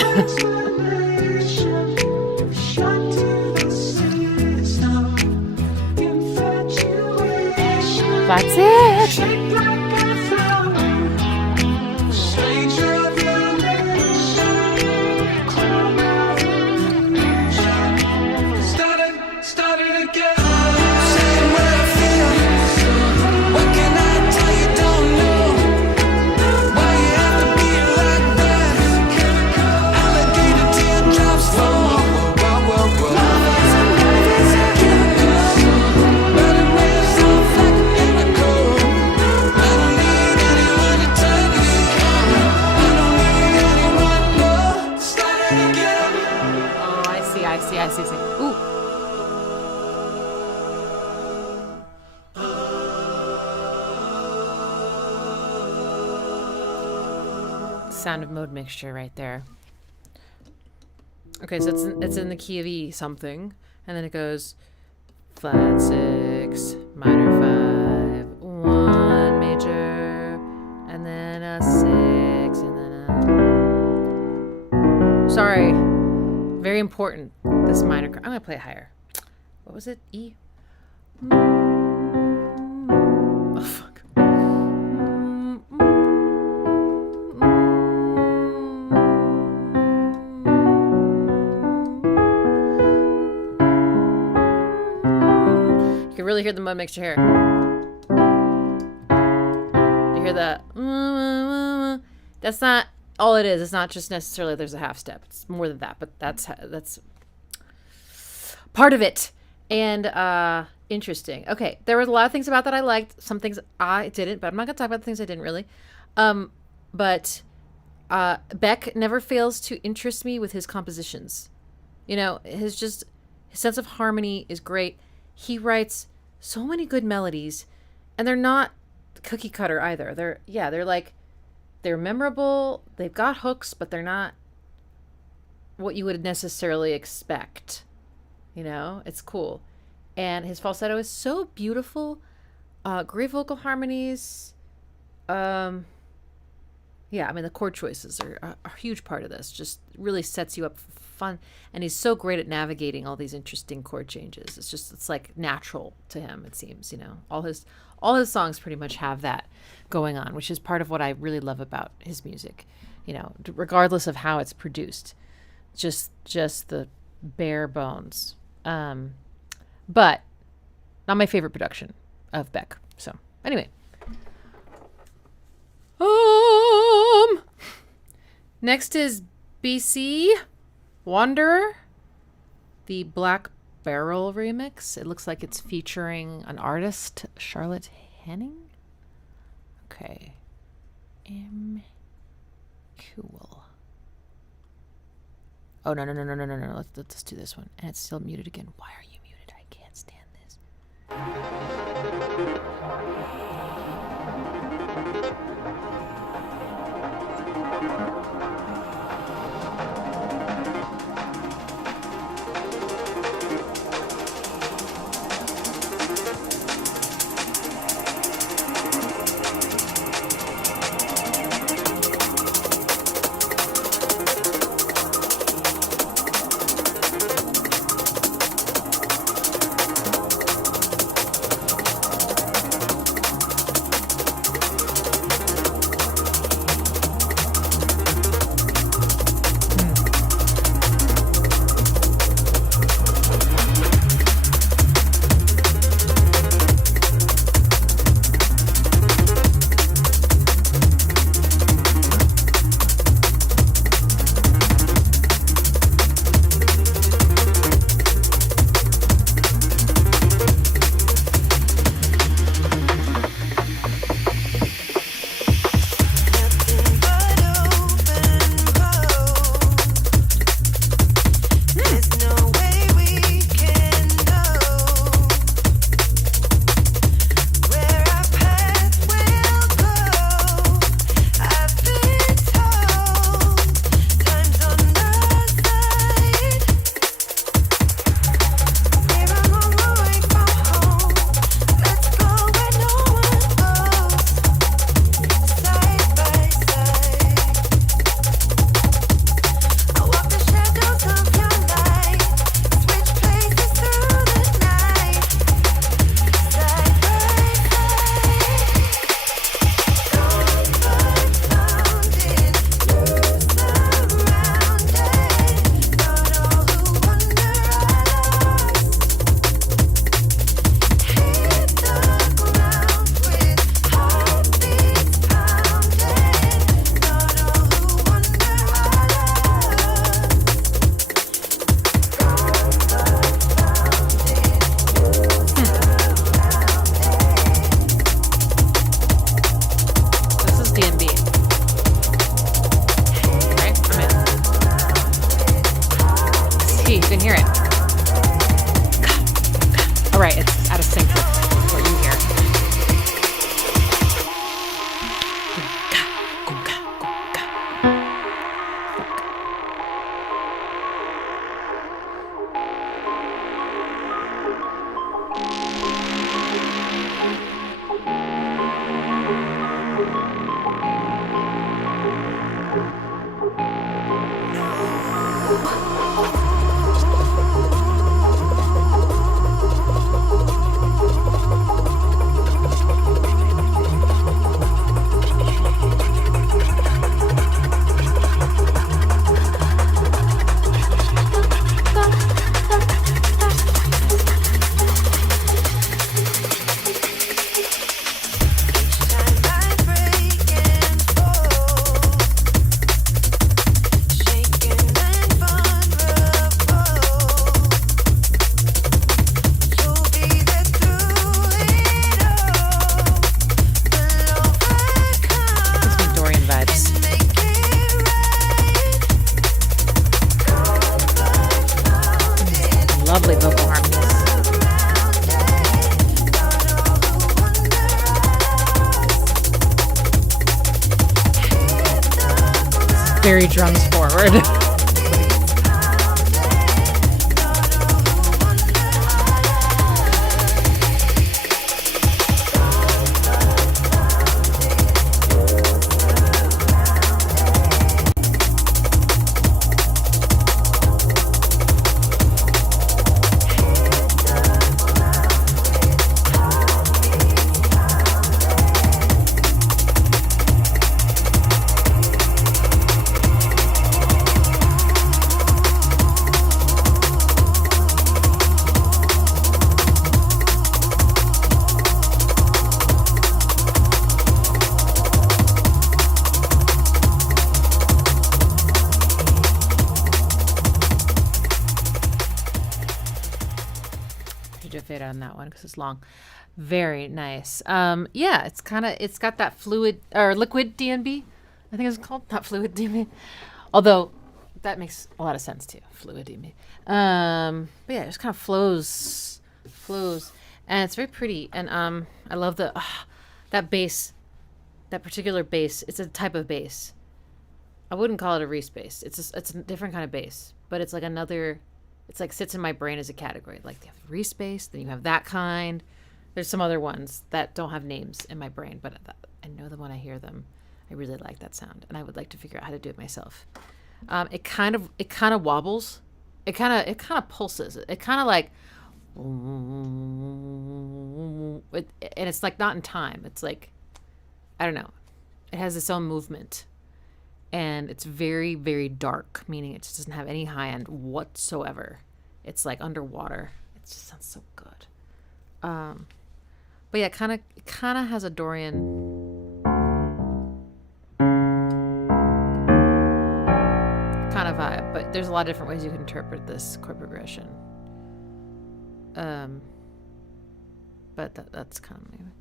That's it. Started again. Saying what I feel. What can I tell you? Don't know why you have to be like that. Alligator teardrops fall. Love isn't chemical, but it wears off like a chemical. I don't need anyone to turn me on. I don't need anyone, no. Started again. Oh, I see. Ooh. Sound of mode mixture right there. Okay, so it's in the key of E something, and then it goes flat 6, minor 5, 1 major, and then a 6, and then a. Sorry, very important. This minor. I'm gonna play it higher. What was it? E. Oh fuck. You can really hear the mud mixture here. You hear the. That's not all it is. It's not just necessarily there's a half step. It's more than that, but that's part of it. And interesting. Okay, there were a lot of things about that I liked. Some things I didn't, but I'm not gonna talk about the things I didn't really. But Beck never fails to interest me with his compositions. You know, his sense of harmony is great. He writes so many good melodies, and they're not cookie cutter either. They're memorable. They've got hooks, but they're not what you would necessarily expect. You know, it's cool. And his falsetto is so beautiful. Great vocal harmonies. Yeah, I mean, the chord choices are a huge part of this. Just really sets you up for fun. And he's so great at navigating all these interesting chord changes. It's like natural to him, it seems, you know. All his songs pretty much have that going on, which is part of what I really love about his music. You know, regardless of how it's produced. Just the bare bones. But not my favorite production of Beck. So anyway. Next is BCee Wanderer, the Black Barrel remix. It looks like it's featuring an artist, Charlotte Henning. Okay. Cool. Oh, no. Let's do this one. And it's still muted again. Why are you muted? I can't stand this. very drums forward. On that one because it's long. Very nice. Yeah, it's got that fluid or liquid DNB, I think it's called, not fluid DNB, although that makes a lot of sense too, fluid DNB. But yeah, it just kind of flows, and it's very pretty. And I love that bass, that particular bass. It's a type of bass. I wouldn't call it a Reese bass. It's a different kind of bass, but it's like another. It's like sits in my brain as a category. Like you have Reese bass, then you have that kind. There's some other ones that don't have names in my brain, but I know them when I hear them. I really like that sound, and I would like to figure out how to do it myself. It kind of wobbles. It kind of pulses. It kind of like, and it's like not in time. It's like, I don't know. It has its own movement. And it's very, very dark, meaning it just doesn't have any high end whatsoever. It's like underwater. It just sounds so good. But yeah, it kind of has a Dorian kind of vibe. But there's a lot of different ways you can interpret this chord progression. But that's kind of maybe.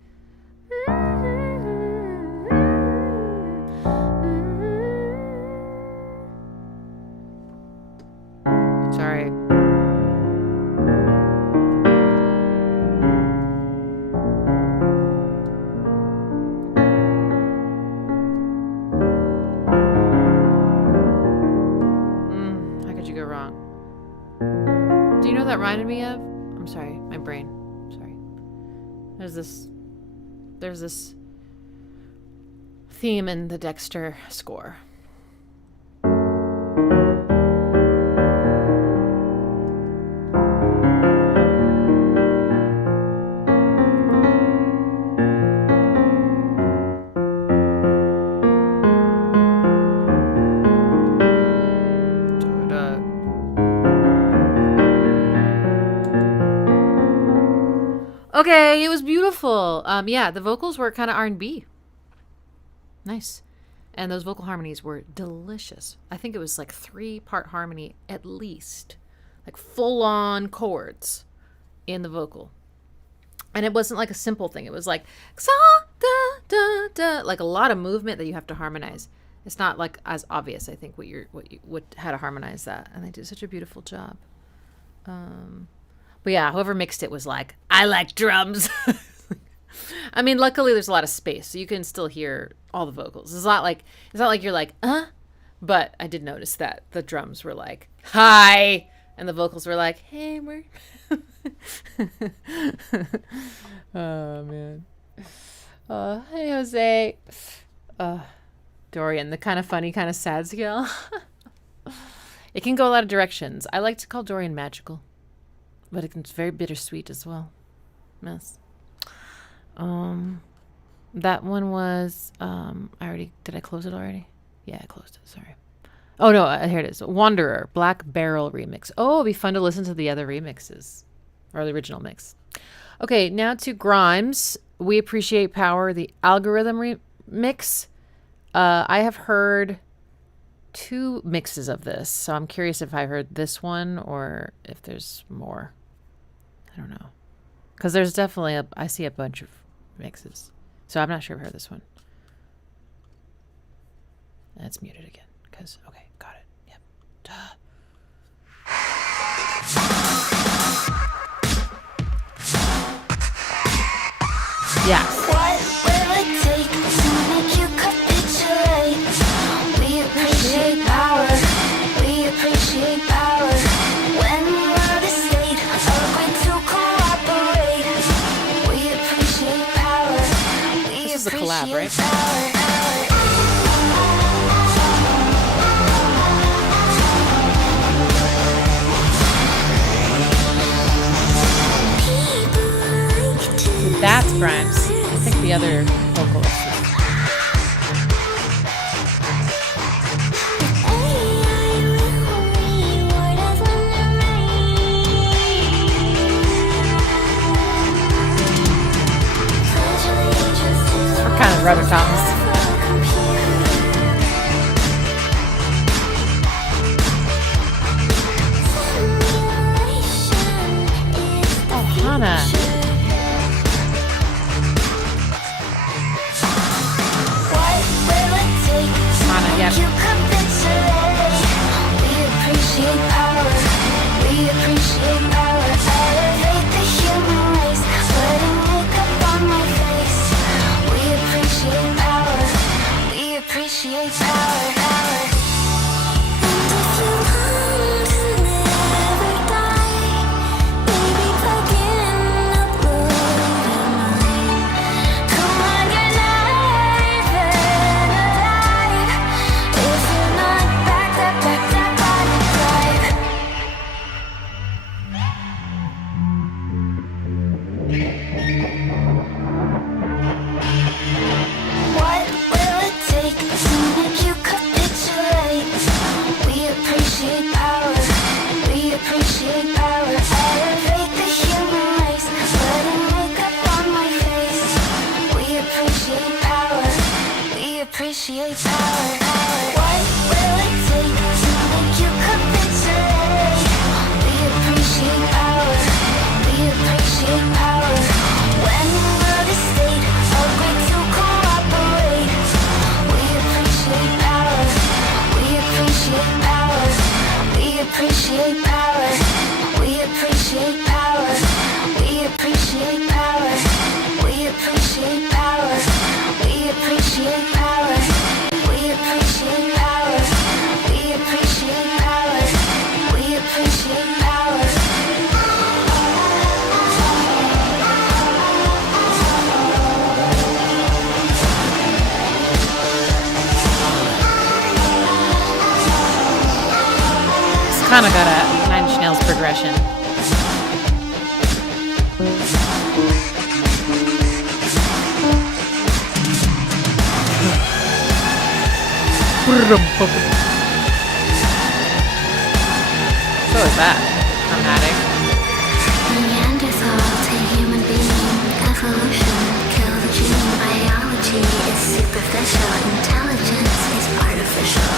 Sorry. How could you go wrong? Do you know what that reminded me of? I'm sorry, my brain. Sorry. There's this theme in the Dexter score. Okay, it was beautiful. Yeah, the vocals were kind of R&B. Nice. And those vocal harmonies were delicious. I think it was like 3-part harmony at least. Like full-on chords in the vocal. And it wasn't like a simple thing. It was like, like a lot of movement that you have to harmonize. It's not like as obvious, I think, how to harmonize that. And they did such a beautiful job. But yeah, whoever mixed it was like, I like drums. I mean, luckily there's a lot of space, so you can still hear all the vocals. It's not like you're like, but I did notice that the drums were like, hi, and the vocals were like, hey, we're. Oh man. Hey Jose. Dorian, the kind of funny, kind of sad scale. It can go a lot of directions. I like to call Dorian magical. But it's very bittersweet as well. Yes. That one was did I close it already? Yeah, I closed it. Sorry. Oh no, here it is. Wanderer, Black Barrel remix. Oh, it'd be fun to listen to the other remixes or the original mix. Okay, now to Grimes. We Appreciate Power, the algorithm remix. I have heard 2 mixes of this, so I'm curious if I heard this one or if there's more. I don't know, because there's definitely I see a bunch of mixes, so I'm not sure if I heard this one. That's muted again, because okay, got it. Yep. Duh. Yes. What will it take to make you capitulate? We appreciate is a collab, right? That's Grimes. I think the other vocalist. We're kind of rubber thumbs. Oh, Hannah. Yep. You capitulate. We appreciate power. We appreciate power. Elevate the human race. Putting makeup on my face. We appreciate power. We appreciate power. Power. And if you want to never die, baby, plug in, upload your mind. Come on, you're live and alive. If you're not back up on the drive. What will it take to make you capitulate? We appreciate power. We appreciate power. Elevate the human race. Putting makeup on my face. We appreciate power. We appreciate power. What will it take to make you capitulate? We appreciate power. We appreciate power. When will the state agree to cooperate? We appreciate power. We appreciate power. We appreciate power. We appreciate power. We appreciate power. We appreciate power. We appreciate power. We appreciate power. We appreciate power. We appreciate power. It's kind of got a Nine Inch Nails progression. So is that dramatic? Neanderthal to human being, evolution, kill the gene, biology is superficial, intelligence is artificial.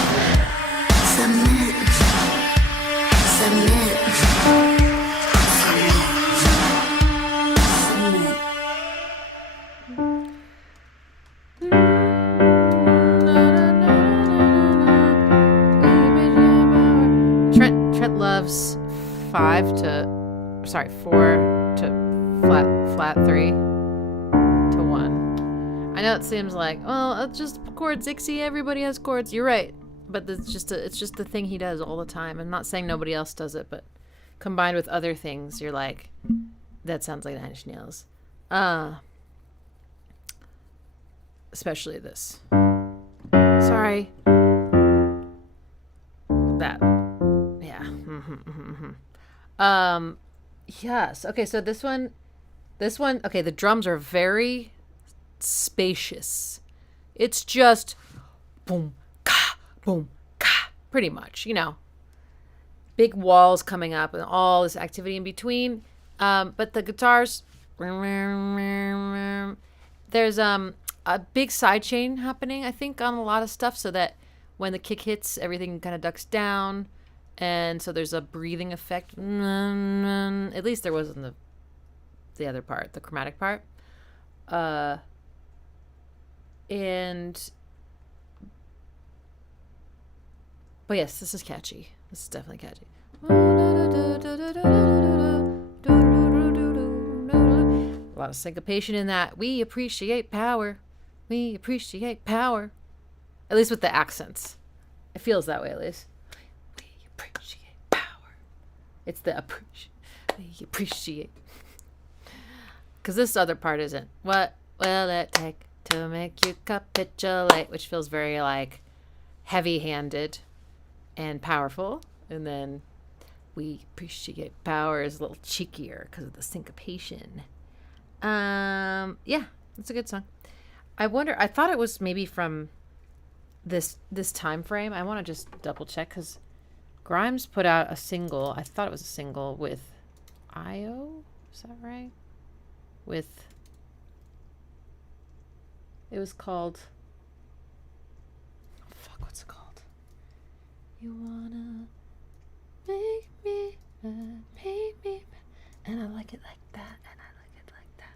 Submit. Submit. Trent loves 4 to flat 3 to 1. I know it seems like, well, it's just chords, Dixie, everybody has chords. You're right. But it's just the thing he does all the time. I'm not saying nobody else does it, but combined with other things, you're like, that sounds like Nine Inch Nails. Especially this. Sorry. That. Yeah. Yes. Okay, so this one, okay, the drums are very spacious. It's just boom, ka, pretty much, you know. Big walls coming up and all this activity in between. But the guitars, there's a big sidechain happening, I think, on a lot of stuff, so that when the kick hits, everything kind of ducks down. And so there's a breathing effect. At least there was in the other part, the chromatic part. But yes, this is catchy. This is definitely catchy. A lot of syncopation in that. We appreciate power. We appreciate power. At least with the accents. It feels that way, at least. We appreciate power. It's the we appreciate. Because this other part isn't. What will it take to make you capitulate, which feels very like heavy-handed and powerful. And then we appreciate power is a little cheekier because of the syncopation. Yeah, it's a good song. I thought it was maybe from this time frame. I want to just double check because Grimes put out a single. I thought it was a single with IO. Is that right? It was called. Oh, fuck, what's it called? You wanna make me mad, make me mad, and I like it like that, and I like it like that.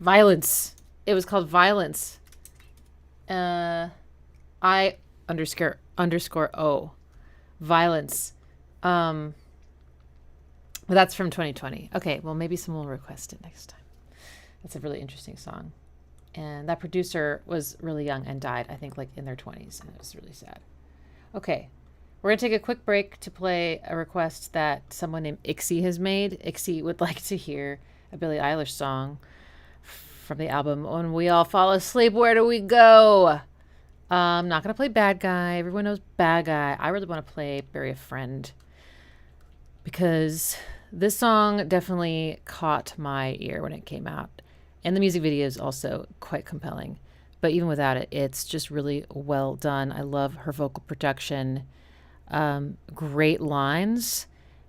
Violence. It was called Violence. I underscore O. Violence. But that's from 2020. Okay, well, maybe someone will request it next time. That's a really interesting song. And that producer was really young and died, I think, like in their 20s. And it was really sad. Okay, we're going to take a quick break to play a request that someone named BCee has made. BCee would like to hear a Billie Eilish song from the album When We All Fall Asleep, Where Do We Go? I'm not going to play Bad Guy. Everyone knows Bad Guy. I really want to play Bury a Friend because this song definitely caught my ear when it came out. And the music video is also quite compelling. But even without it, it's just really well done. I love her vocal production. Great lines.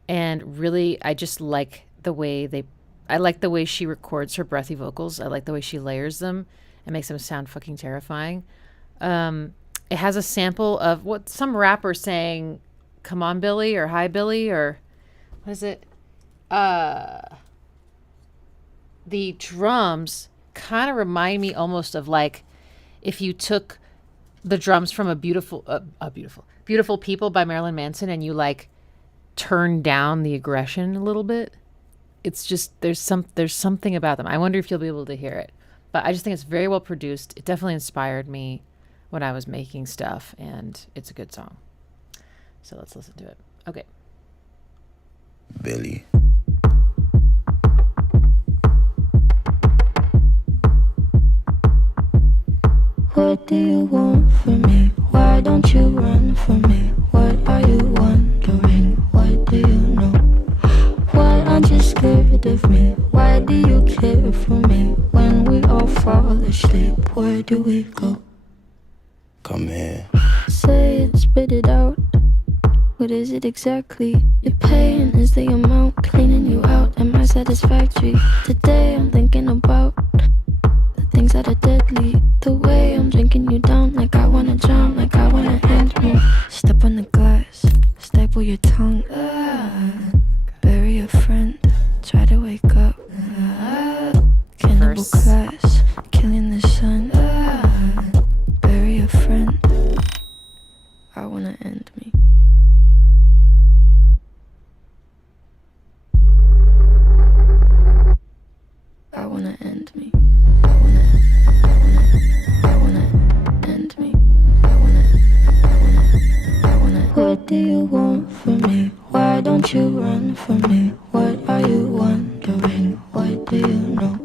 And really, I just like the way she records her breathy vocals. I like the way she layers them and makes them sound fucking terrifying. It has a sample of what some rapper saying, "Come on, Billie," or "Hi, Billie," or what is it? The drums kind of remind me almost of like if you took the drums from a beautiful People by Marilyn Manson and you like turn down the aggression a little bit. It's just there's something about them. I wonder if you'll be able to hear it, but I just think it's very well produced. It definitely inspired me when I was making stuff, and it's a good song. So let's listen to it. Okay. Billie. What do you want from me? Why don't you run from me? What are you wondering? What do you know? Why aren't you scared of me? Why do you care for me? When we all fall asleep, where do we go? Come here. Say it, spit it out. What is it exactly? Your pain is the amount cleaning you out. Am I satisfactory? Today I'm thinking about the things that are deadly. The way I'm drinking you down, like I wanna drown, like I wanna end me. Step on the glass, staple your tongue. Bury a friend, try to wake up. Cannibal class, killing the sun. Bury a friend, I wanna end me. I wanna end me. I wanna end me. I wanna. What do you want from me? Why don't you run from me? What are you wondering? What do you know?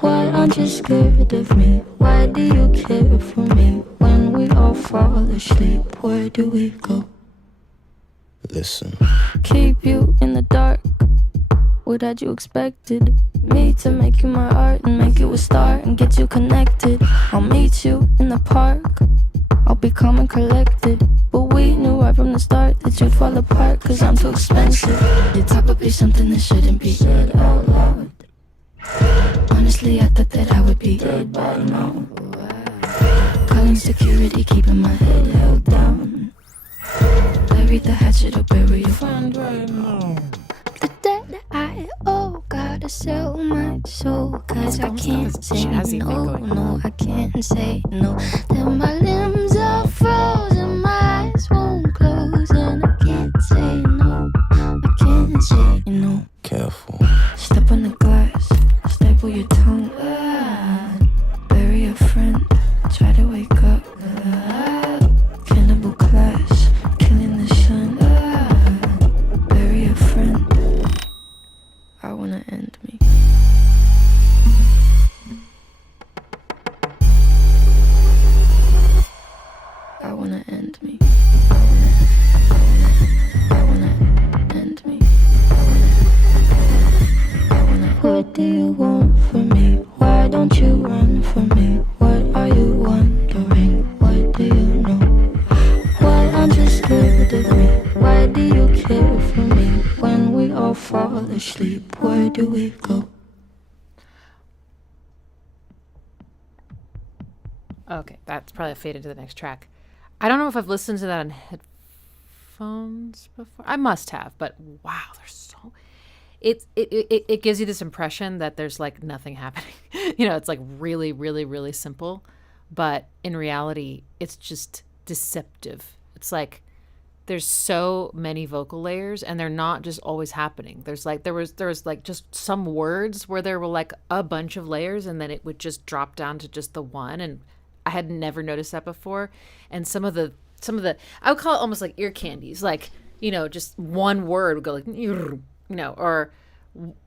Why aren't you scared of me? Why do you care for me? When we all fall asleep, where do we go? Listen. Keep you in the dark. What had you expected? Me to make you my art and make you a star and get you connected. I'll meet you in the park. I'll be calm and collected. But we knew right from the start that you'd fall apart, cause I'm too expensive. Your talk would be something that shouldn't be said out loud. Honestly, I thought that I would be dead by now. Calling security, keeping my head held down. Bury the hatchet or bury your friend right now. The debt I owe, gotta sell my soul, cause I can't say no, no, I can't say no. Then my limbs are frozen, my eyes won't close, and I can't say no, I can't say no. Careful. Step on the glass, staple your tongue. Bury a friend, try to wake up. Cannibal class, killing the sun. Bury a friend, I wanna end me. I wanna end me. I wanna end me. What do you want from me? Why don't you run from me? What are you wondering? What do you know? Why aren't you scared of me? Why do you care for me? When we all fall asleep, where do we go? Okay, that's probably a fade into the next track. I don't know if I've listened to that on headphones before. I must have, but wow, there's so... It gives you this impression that there's like nothing happening. You know, it's like really, really, really simple. But in reality, it's just deceptive. It's like there's so many vocal layers and they're not just always happening. There's like there was like just some words where there were like a bunch of layers and then it would just drop down to just the one, and I had never noticed that before. And some of the I would call it almost like ear candies. Like, you know, just one word would go like, you know, or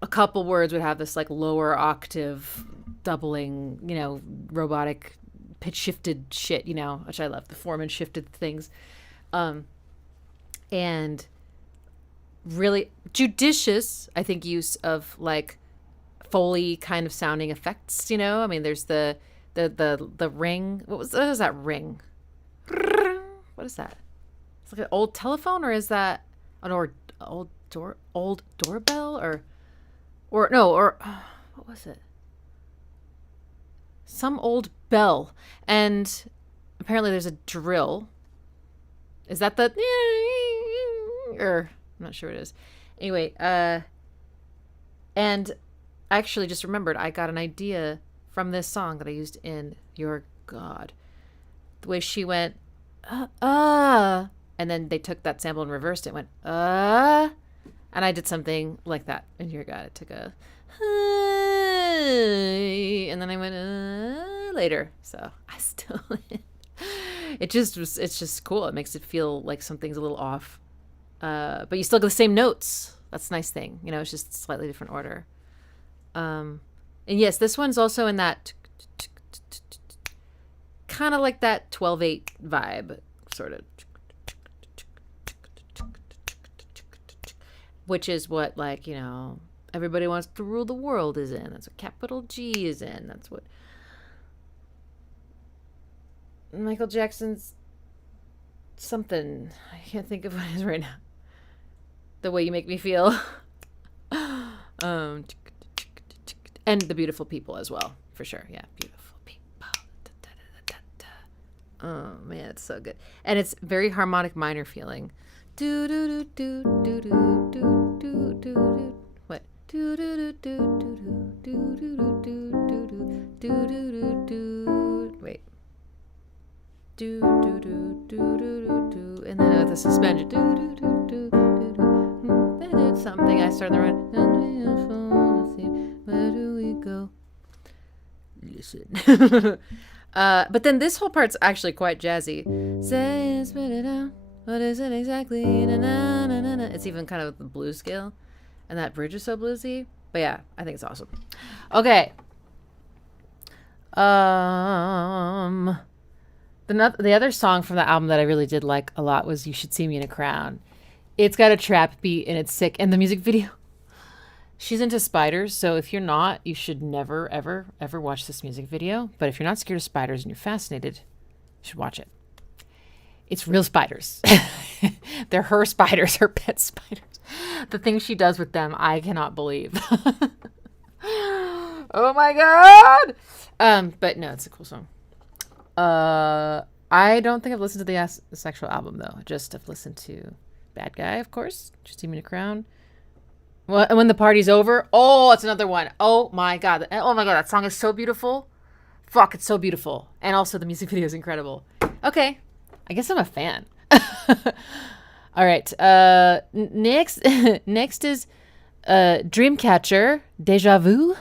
a couple words would have this like lower octave doubling, you know, robotic pitch shifted shit, you know, which I love, the Foreman shifted things. And really judicious, I think, use of like Foley kind of sounding effects, you know. I mean, there's the ring. What is that ring? What is that? It's like an old telephone, or is that an old doorbell, or what was it? Some old bell. And apparently there's a drill. Is that the... Or I'm not sure what it is. Anyway, and I actually just remembered I got an idea from this song that I used in Your God. The way she went, and then they took that sample and reversed it, went, and I did something like that in Your God. It took a, and then I went, later. So I still... it's just cool. It makes it feel like something's a little off. But you still get the same notes. That's the nice thing. You know, it's just slightly different order. And yes, this one's also in that kind of like that 12/8 vibe, sort of. Which is what, like, you know, Everybody Wants to Rule the World is in. That's what Capital G is in. That's what Michael Jackson's something. I can't think of what it is right now. The Way You Make Me Feel. And The Beautiful People as well, for sure. Yeah, Beautiful People. Oh man, it's so good. And it's very harmonic minor feeling. Do do do do do do do do. What? Do do do do do do do do do do do. Wait. Do do do do do do, and then the suspension. Do do do do do do. They did something. I started the run. And we'll fall asleep. Where do we go? Listen. But then this whole part's actually quite jazzy. Say it, spit it out. What is it exactly? Na, na, na, na, na. It's even kind of the blues scale, and that bridge is so bluesy. But yeah, I think it's awesome. Okay. The other song from the album that I really did like a lot was You Should See Me in a Crown. It's got a trap beat and it's sick. And the music video, she's into spiders. So if you're not, you should never, ever, ever watch this music video. But if you're not scared of spiders and you're fascinated, you should watch it. It's real spiders. They're her spiders, her pet spiders. The things she does with them, I cannot believe. Oh my God. But no, it's a cool song. I don't think I've listened to the Asexual album though. Just have listened to Bad Guy, of course. Just See Me in a Crown. Well, and When the Party's Over. Oh, it's another one. Oh my god. Oh my god, that song is so beautiful. Fuck, it's so beautiful. And also the music video is incredible. Okay, I guess I'm a fan. All right. Next is Dreamcatcher, Deja Vu.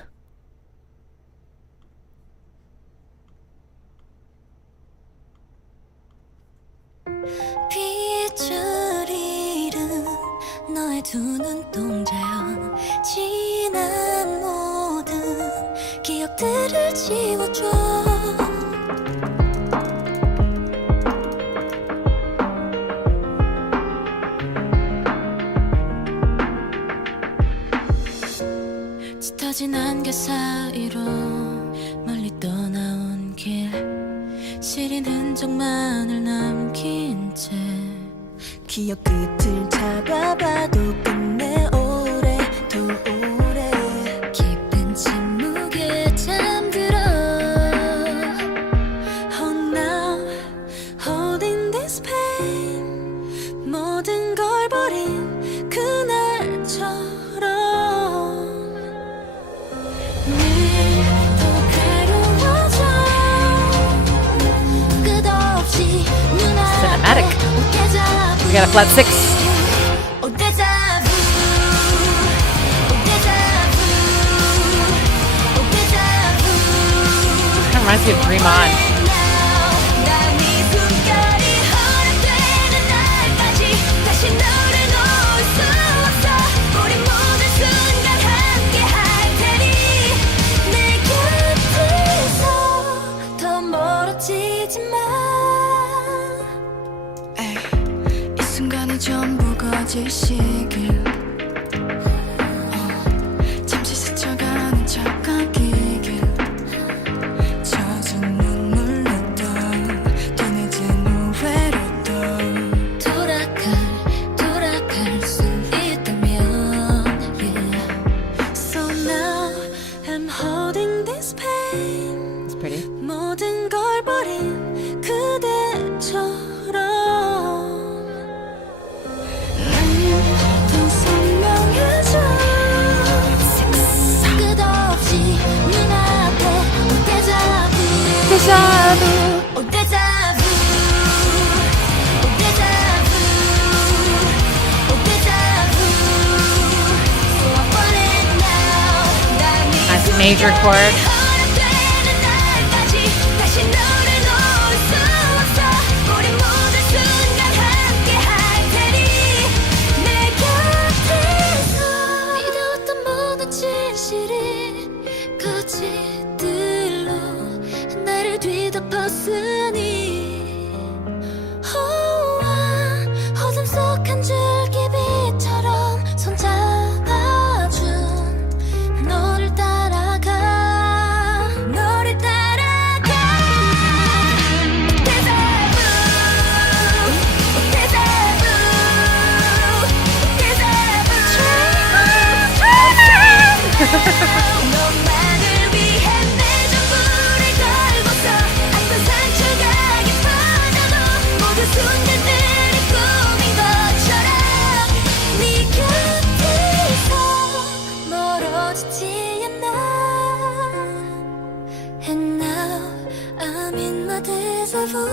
빗줄이는 너의 두 눈동자야 기억들을 지워줘 짙어진 안개 사이로 멀리 떠나온 길 시린 흔적만을 남긴 채 기억 끝을 잡아봐도 끝내 오래 더 오래 깊은 침묵에 잠들어 Oh now holding this pain 모든 걸 버린 그날처럼 Cinematic. We got a flat 6. Kind of reminds me of Dream On. 전부 거짓이길 잠시 스쳐가는 착각이길 젖은 눈물로 또 뒤늦은 후회로 또 돌아갈 수 있다면 yeah. So now I'm holding this pain It's pretty. 모든 걸 버린 그대처럼 Deja vu. Oh, deja vu. Oh, deja vu. Oh, deja vu. So I want it now. Nice major chord. 다시 너를 놓을 수 없어. 우리 모든 순간 함께 할 테니 내 곁에서 믿어왔던 모든 진실이 거짓들로 나를 뒤덮었으니 어둠 속 한 줄기빛처럼 손잡아준 너를 따라가 Deja vu, deja vu, deja vu. 너만을 위해 내 전부를 걸고서 아픈 상처가 깊어져도 모든 순간들이 꿈인 것처럼 네 곁에서 멀어지지 않아 And now I'm in my deja vu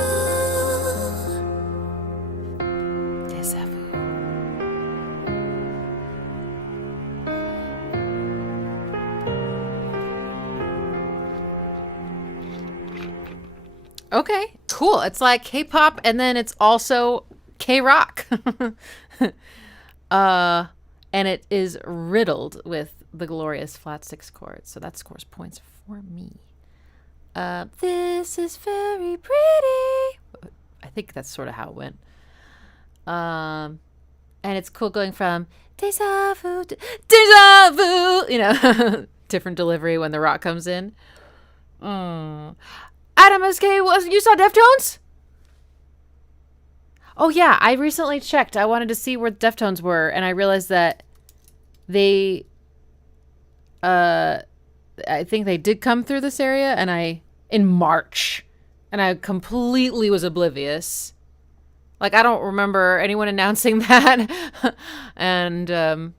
Deja vu. Okay, cool. It's like K-pop and then it's also K-rock. And it is riddled with the glorious flat 6 chords. So that scores points for me. This is very pretty. I think that's sort of how it went. And it's cool going from Deja Vu to Deja Vu, you know, different delivery when the rock comes in. Adam SK, you saw Deftones? Oh yeah, I recently checked. I wanted to see where Deftones were, and I realized that they, I think they did come through this area, and in March, and I completely was oblivious. Like, I don't remember anyone announcing that, and I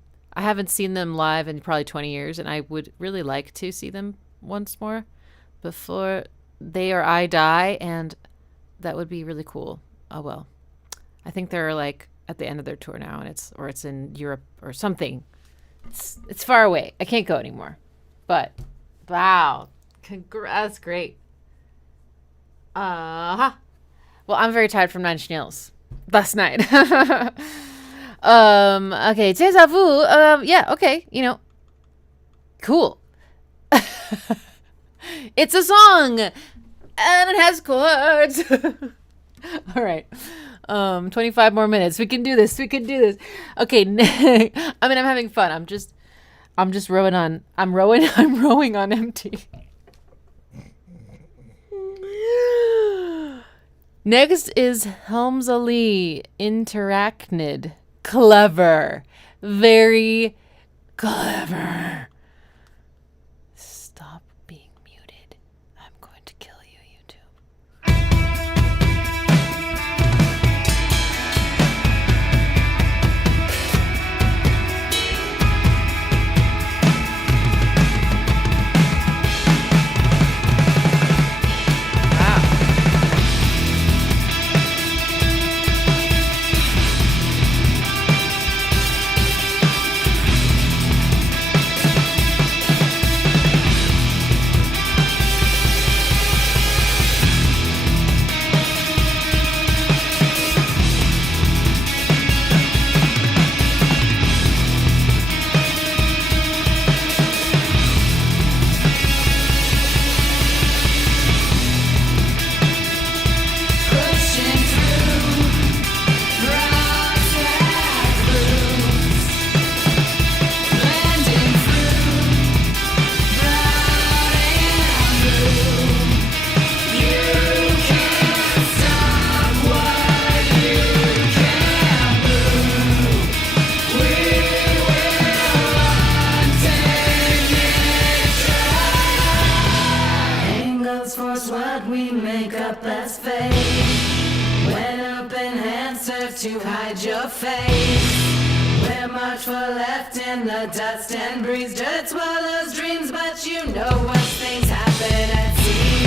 haven't seen them live in probably 20 years, and I would really like to see them once more before they or I die, and that would be really cool. Oh well. I think they're like at the end of their tour now, and it's in Europe or something. It's far away. I can't go anymore. But wow, that's great. Well, I'm very tired from 9 Inch Nails last night. Okay, Deja Vu. Yeah, okay, you know, cool. It's a song, and it has chords. All right. 25 more minutes. We can do this. Okay. I'm having fun. I'm just rowing on. I'm rowing on empty. Next is Helms Alee, Interachnid. Clever. Very clever. Stop being muted. I'm going to kill you, YouTube. To hide your face, we're much for left in the dust and breeze. Dirt swallows dreams, but you know worse things happen at sea.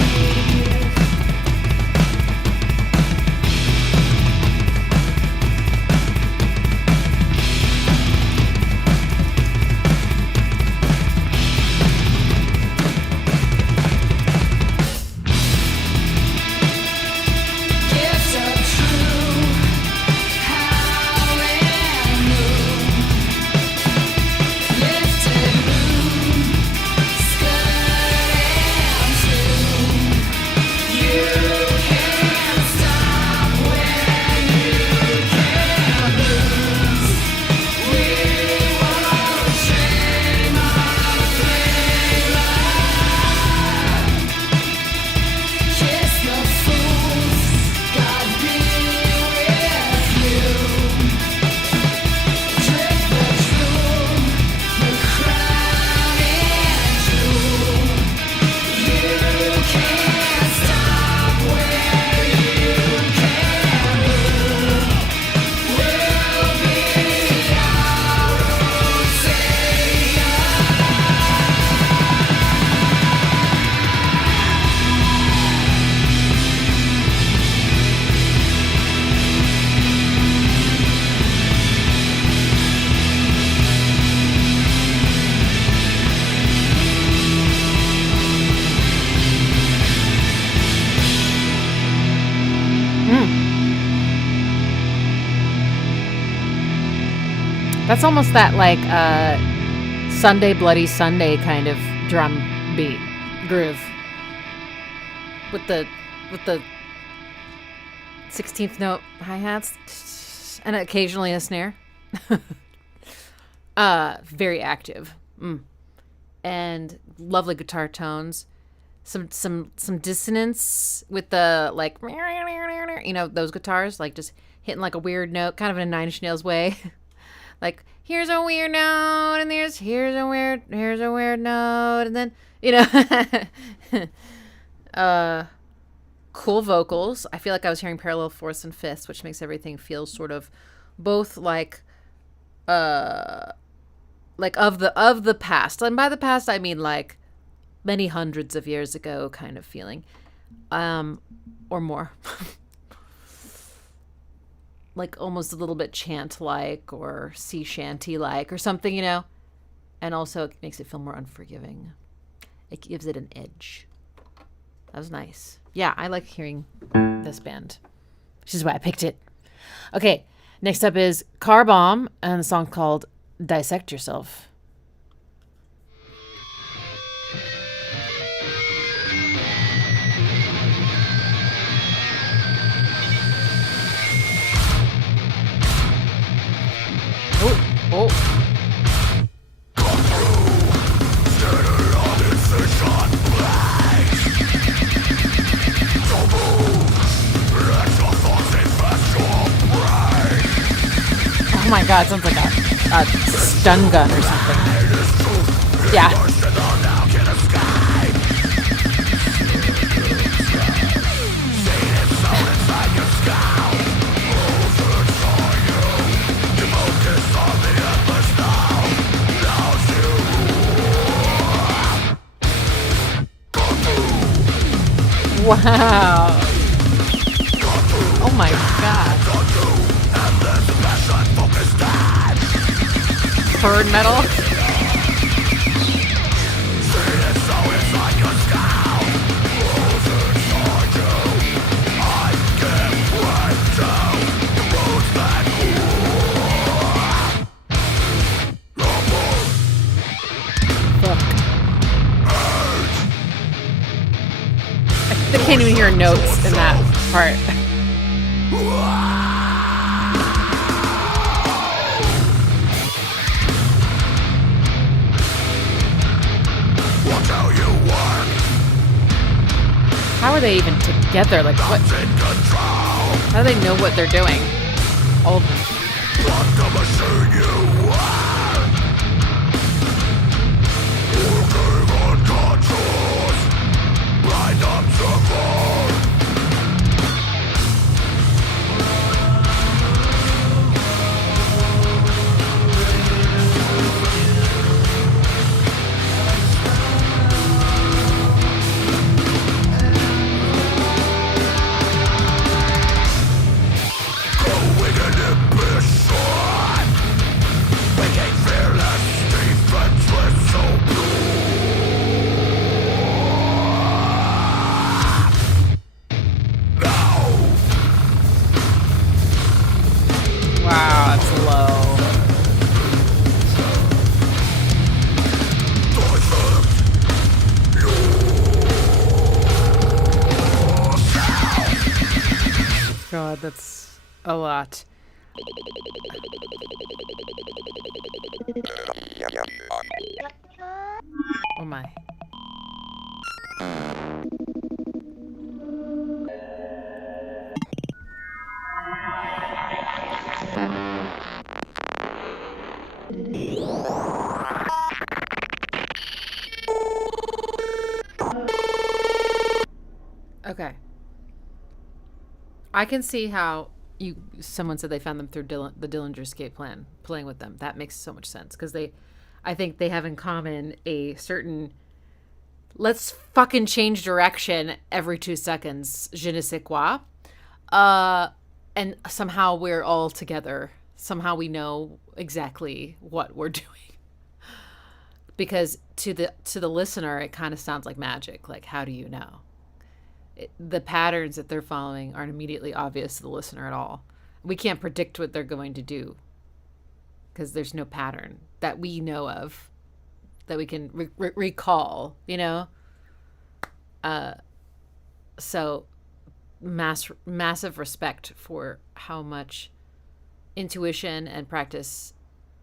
That's almost that like Sunday Bloody Sunday kind of drum beat groove with the 16th note hi-hats and occasionally a snare. Very active. And lovely guitar tones. Some dissonance with the like, you know, those guitars like just hitting like a weird note, kind of in a Nine Inch Nails way. Like, here's a weird note, and here's a weird note, and then, you know, cool vocals. I feel like I was hearing parallel fourths and fifths, which makes everything feel sort of both like of the past. And by the past, I mean like many hundreds of years ago kind of feeling, or more. Like almost a little bit chant-like or sea shanty-like or something, you know? And also it makes it feel more unforgiving. It gives it an edge. That was nice. Yeah, I like hearing this band, which is why I picked it. Okay, next up is Car Bomb and a song called Dissect Yourself. my god, sounds like a stun gun or something. Yeah. Wow. Oh my god. Bird metal. I can't even hear notes in that part. How are they even together? Like, what? How do they know what they're doing? All of them. Wow, that's low. God, that's a lot. Oh my. Okay. I can see how someone said they found them through the Dillinger Escape Plan, playing with them. That makes so much sense because I think they have in common a certain let's fucking change direction every 2 seconds, je ne sais quoi. And somehow we're all together. Somehow we know exactly what we're doing. Because to the listener, it kind of sounds like magic. Like, how do you know? The patterns that they're following aren't immediately obvious to the listener at all. We can't predict what they're going to do because there's no pattern that we know of that we can recall, you know? So massive respect for how much intuition and practice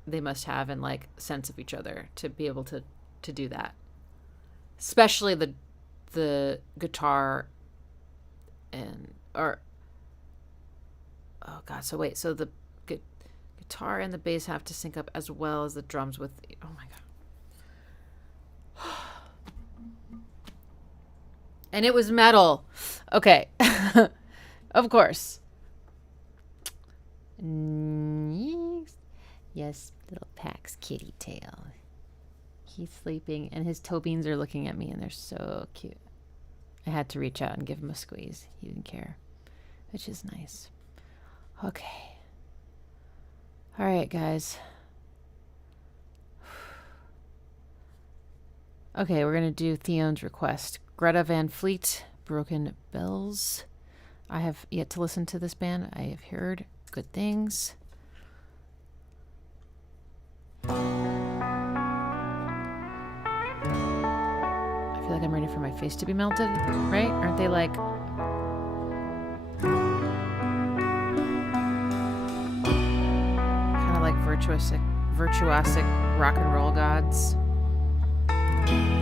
they must have and like sense of each other to be able to do that. Especially the guitar oh god, so wait, so the guitar and the bass have to sync up as well as the drums with, oh my god. And it was metal. Okay. Of course. Yes, little Pax kitty tail. He's sleeping and his toe beans are looking at me and they're so cute. I had to reach out and give him a squeeze. He didn't care, which is nice. Okay. All right, guys. Okay, we're going to do Theon's request. Greta Van Fleet, Broken Bells. I have yet to listen to this band. I have heard good things. I feel like I'm ready for my face to be melted, right? Aren't they like... kind of like virtuosic rock and roll gods?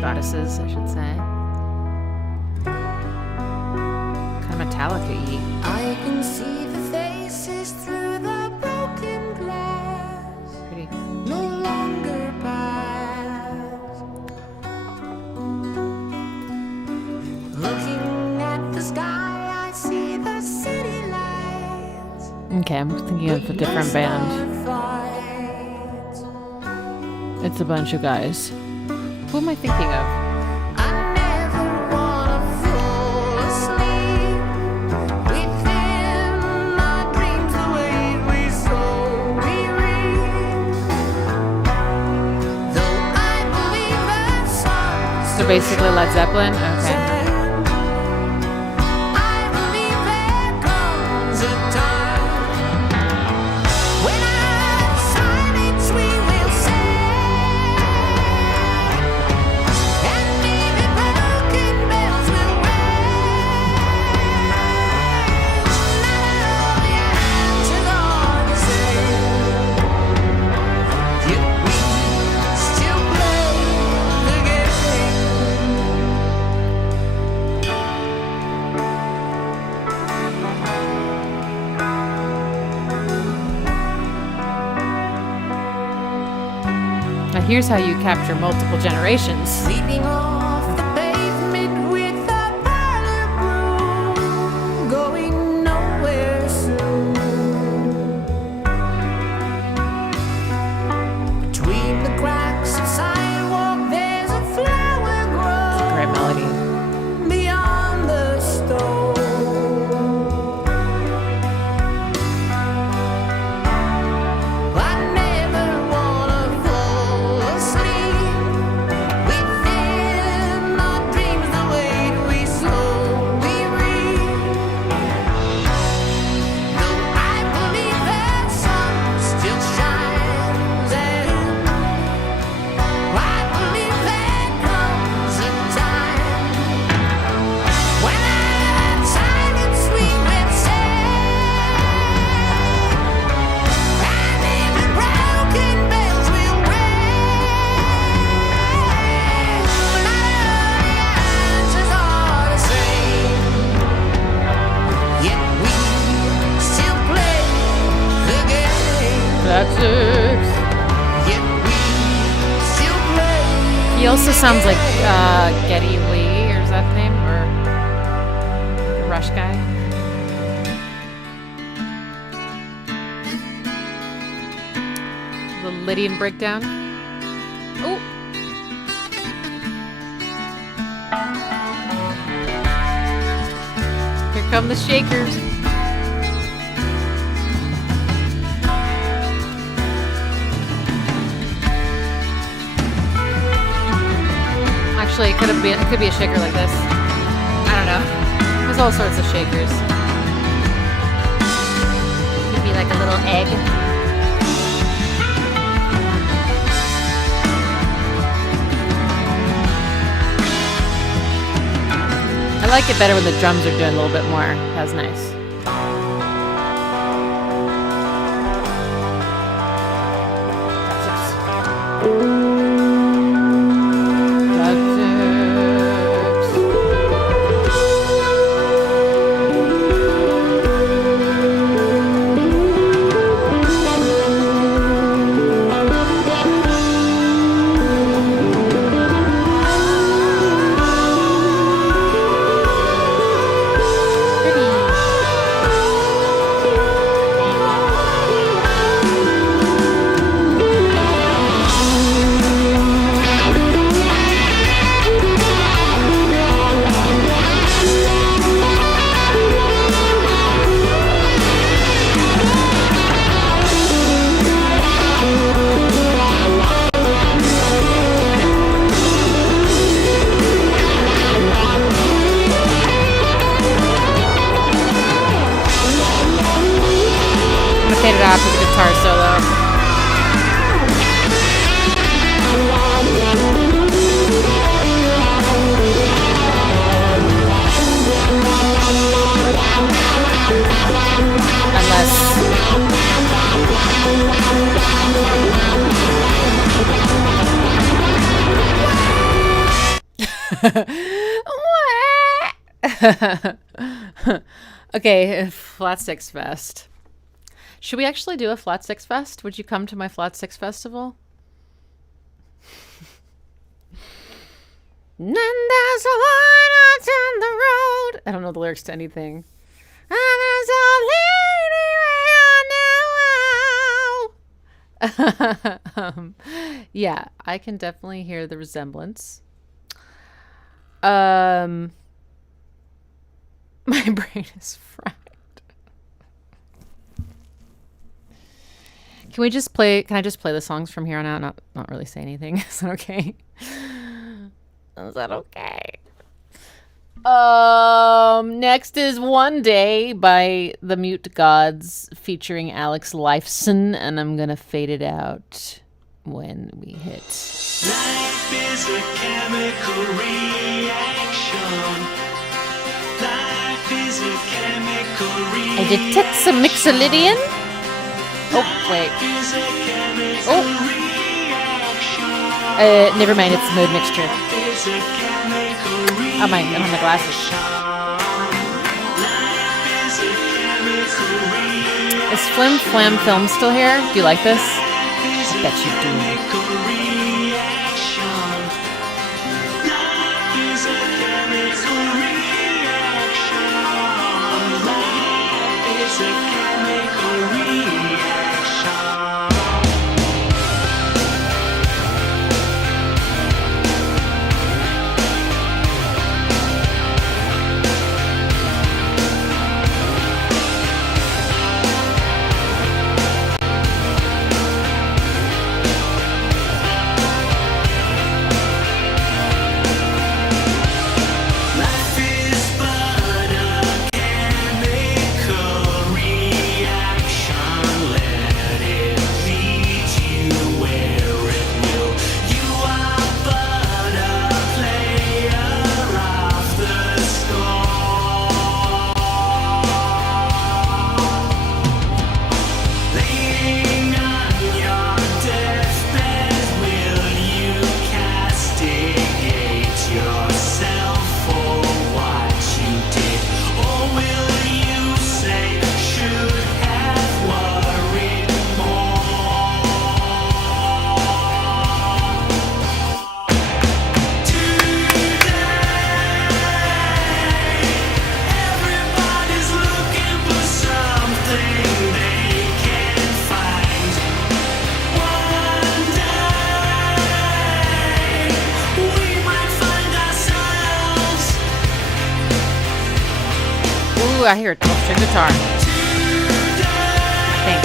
Goddesses, I should say. Kind of Metallica-y. I can see the faces through the broken glass. Okay, I'm thinking of a different band. It's a bunch of guys. Who am I thinking of? So basically Led Zeppelin? Okay. Here's how you capture multiple generations. Sleeping off the pavement with a parlor broom, going nowhere soon. Between the cracks of sidewalk, there's a flower grow. Great melody. Beyond the stone. He also sounds like Geddy Lee, or is that the name? Or the Rush guy? The Lydian breakdown. Oh! Here come the shakers. Actually, it could be a shaker like this. I don't know. There's all sorts of shakers. Could be like a little egg. I like it better when the drums are doing a little bit more. That's nice. Fade it off with a guitar solo. Okay, Flat Six Fest. Should we actually do a Flat Six Fest? Would you come to my Flat Six Festival? And there's a line out on the road. I don't know the lyrics to anything. And there's a lady way Yeah, I can definitely hear the resemblance. My brain is fried. Can I just play the songs from here on out? Not really say anything. Is that okay? Is that okay? Next is One Day by the Mute Gods featuring Alex Lifeson, and I'm gonna fade it out when we hit. Life is a chemical reaction. Life is a chemical reaction. I detect some mixolydian. Oh, wait. Oh. Never mind, it's mood mixture. Oh my, I don't have my glasses. Is Flim Flam Film still here? Do you like this? I bet you do. Ooh, I hear a 12-string guitar. I think.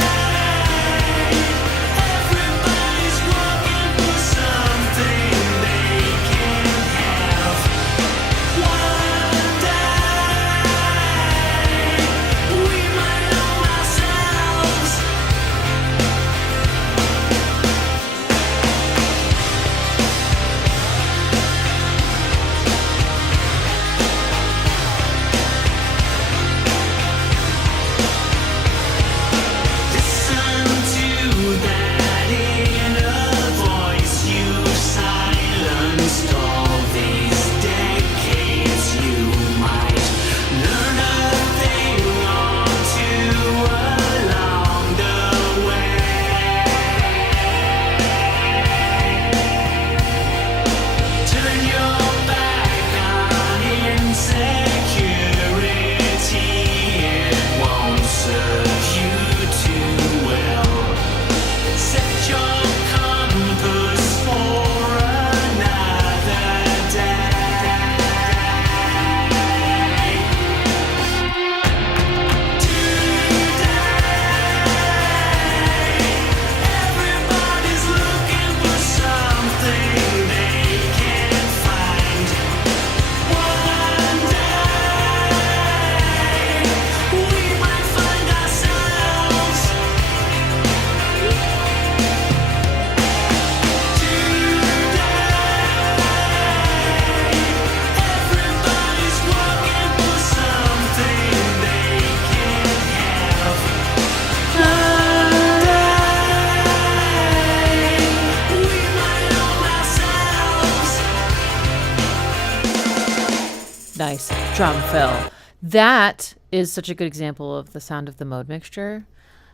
Nice drum fill. That is such a good example of the sound of the mode mixture.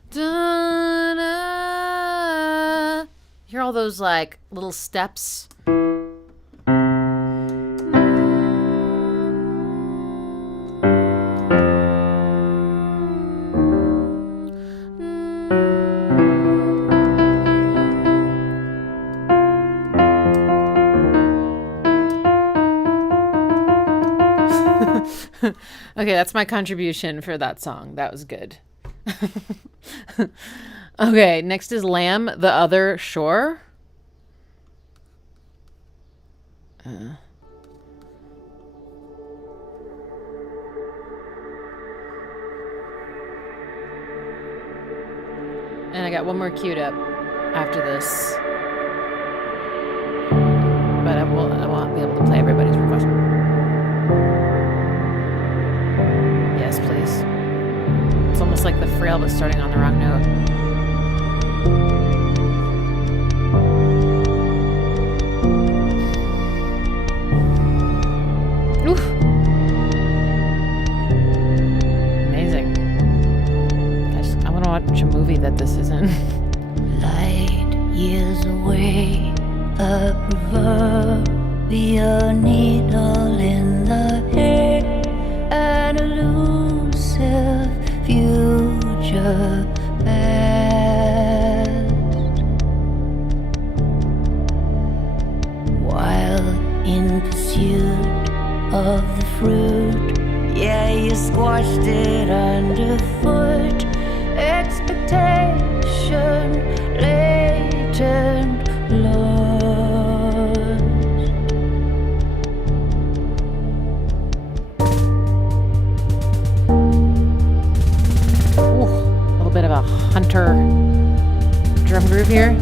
Da-na. Hear all those like little steps. Okay, that's my contribution for that song. That was good. Okay, next is Lamb, The Other Shore. And I got one more queued up after this. But I won't be able to play everybody's request. Yes, please. It's almost like the frail but starting on the wrong note. Oof. Amazing. I want to watch a movie that this is in. Light years away, a proverbial needle in the hay, an elusive future past. While in pursuit of the fruit, yeah, you squashed it underfoot. Expectation latent lost. Ooh, a little bit of a Hunter drum groove here.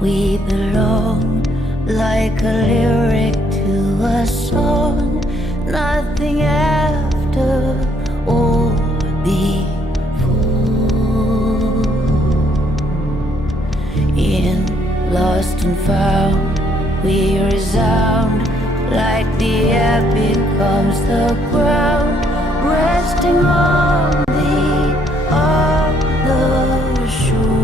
We belong like a lyric to a song, nothing after or before. In lost and found, we resound like the air becomes the ground, resting on the other shore.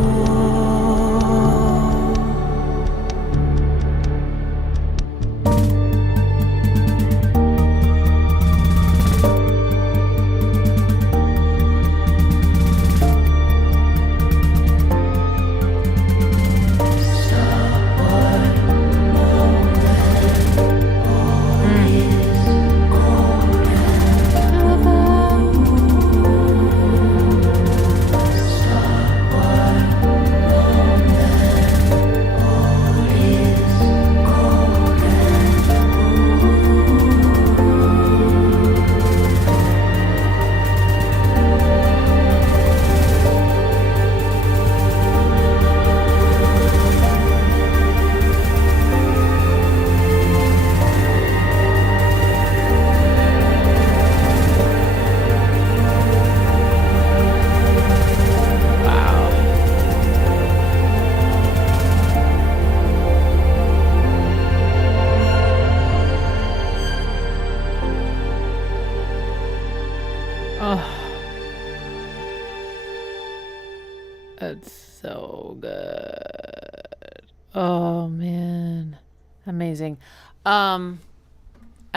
It's so good. Oh man. Amazing. I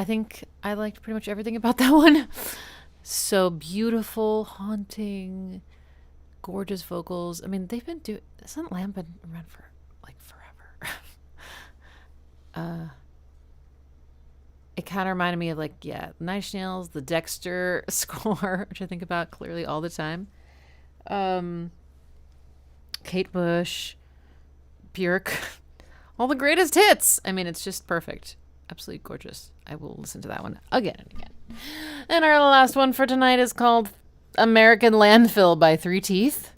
think I liked pretty much everything about that one. So beautiful, haunting, gorgeous vocals. I mean, they've been hasn't Lamb been around for like forever? It kind of reminded me of like, yeah, Nine Inch Nails, the Dexter score, which I think about clearly all the time. Kate Bush, Björk, all the greatest hits. I mean, it's just perfect. Absolutely gorgeous. I will listen to that one again and again. And our last one for tonight is called American Landfill by Three Teeth.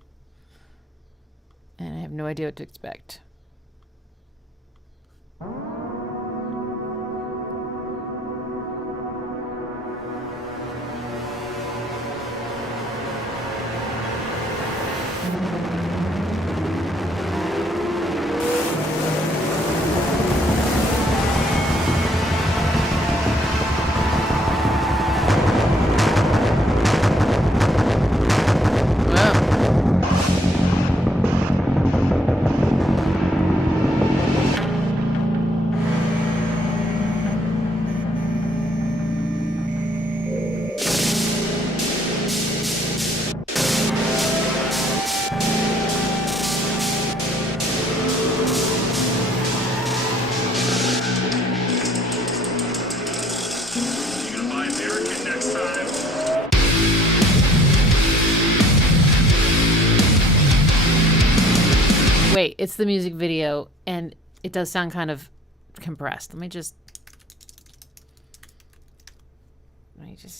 And I have no idea what to expect. Wait, it's the music video, and it does sound kind of compressed. Let me just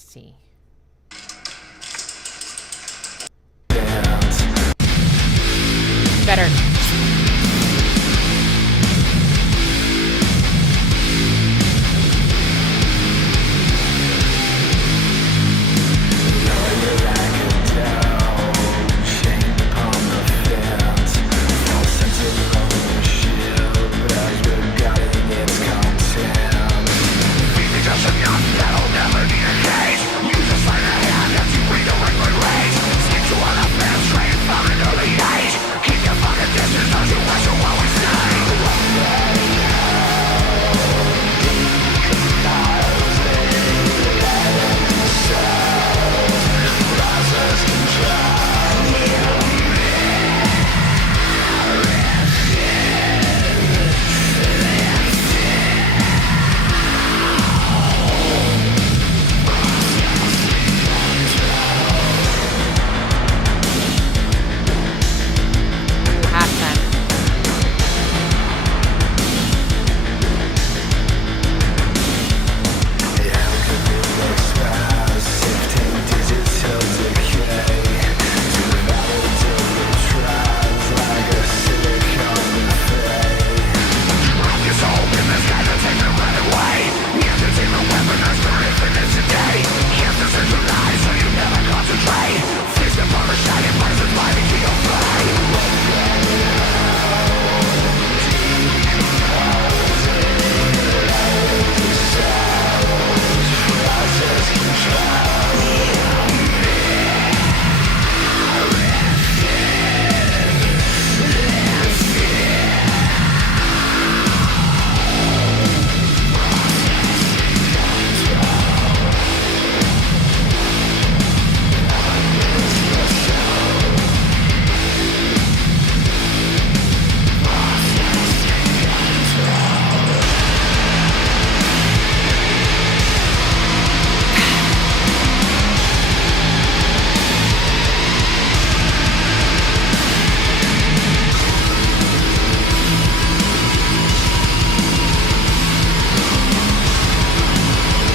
see. Better.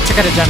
Check out a gem.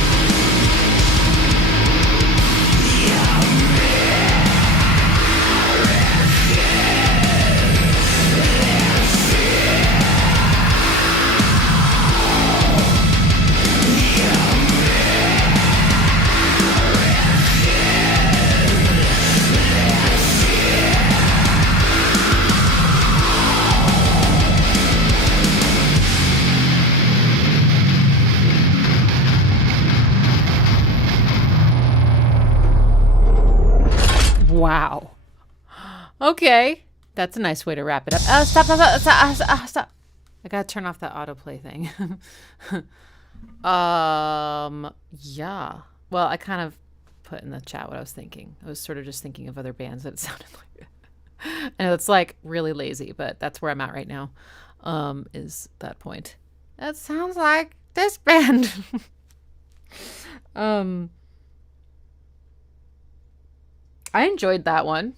Wow. Okay. That's a nice way to wrap it up. Stop. I gotta turn off that autoplay thing. Yeah. Well, I kind of put in the chat what I was thinking. I was sort of just thinking of other bands that it sounded like. I know it's like really lazy, but that's where I'm at right now. Is that point. That sounds like this band. I enjoyed that one.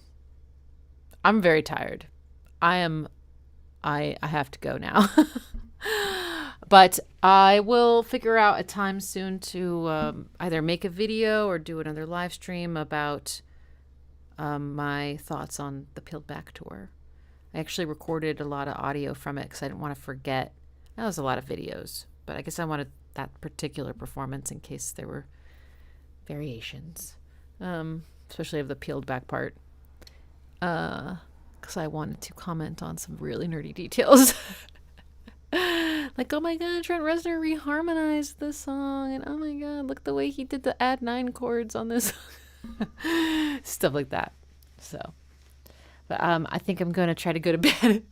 I'm very tired. I have to go now. But I will figure out a time soon to either make a video or do another live stream about my thoughts on the Peeled Back tour. I actually recorded a lot of audio from it because I didn't want to forget. That was a lot of videos, but I guess I wanted that particular performance in case there were variations. Especially of the peeled back part, because I wanted to comment on some really nerdy details. Like, oh my god, Trent Reznor reharmonized this song, and oh my god, look the way he did the add 9 chords on this. Stuff like that. So, but I think I'm going to try to go to bed.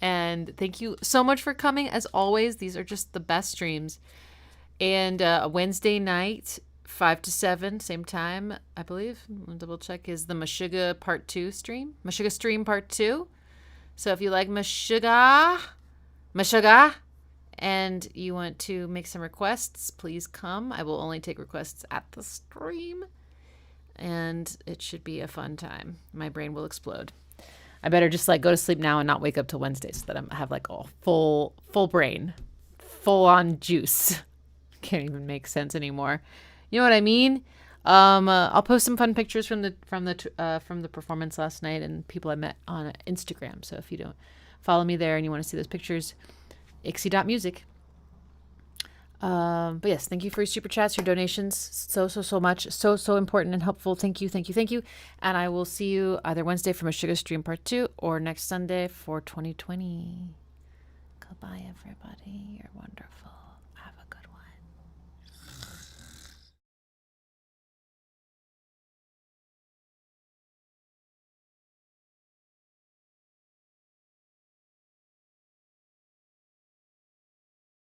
And thank you so much for coming. As always, these are just the best streams. And a Wednesday night, 5 to 7, same time, I believe. I'll double check, is the Meshuggah Part 2 stream. Meshuggah Stream Part 2. So if you like Meshuggah, and you want to make some requests, please come. I will only take requests at the stream. And it should be a fun time. My brain will explode. I better just like go to sleep now and not wake up till Wednesday so that I have like a full brain, full on juice. Can't even make sense anymore. You know what I mean? I'll post some fun pictures from the performance last night and people I met on Instagram. So if you don't follow me there and you want to see those pictures, ixie.music. But yes, thank you for your super chats, your donations. So much. So important and helpful. Thank you. And I will see you either Wednesday from a Sugar Stream Part 2 or next Sunday for 2020. Goodbye, everybody. You're wonderful.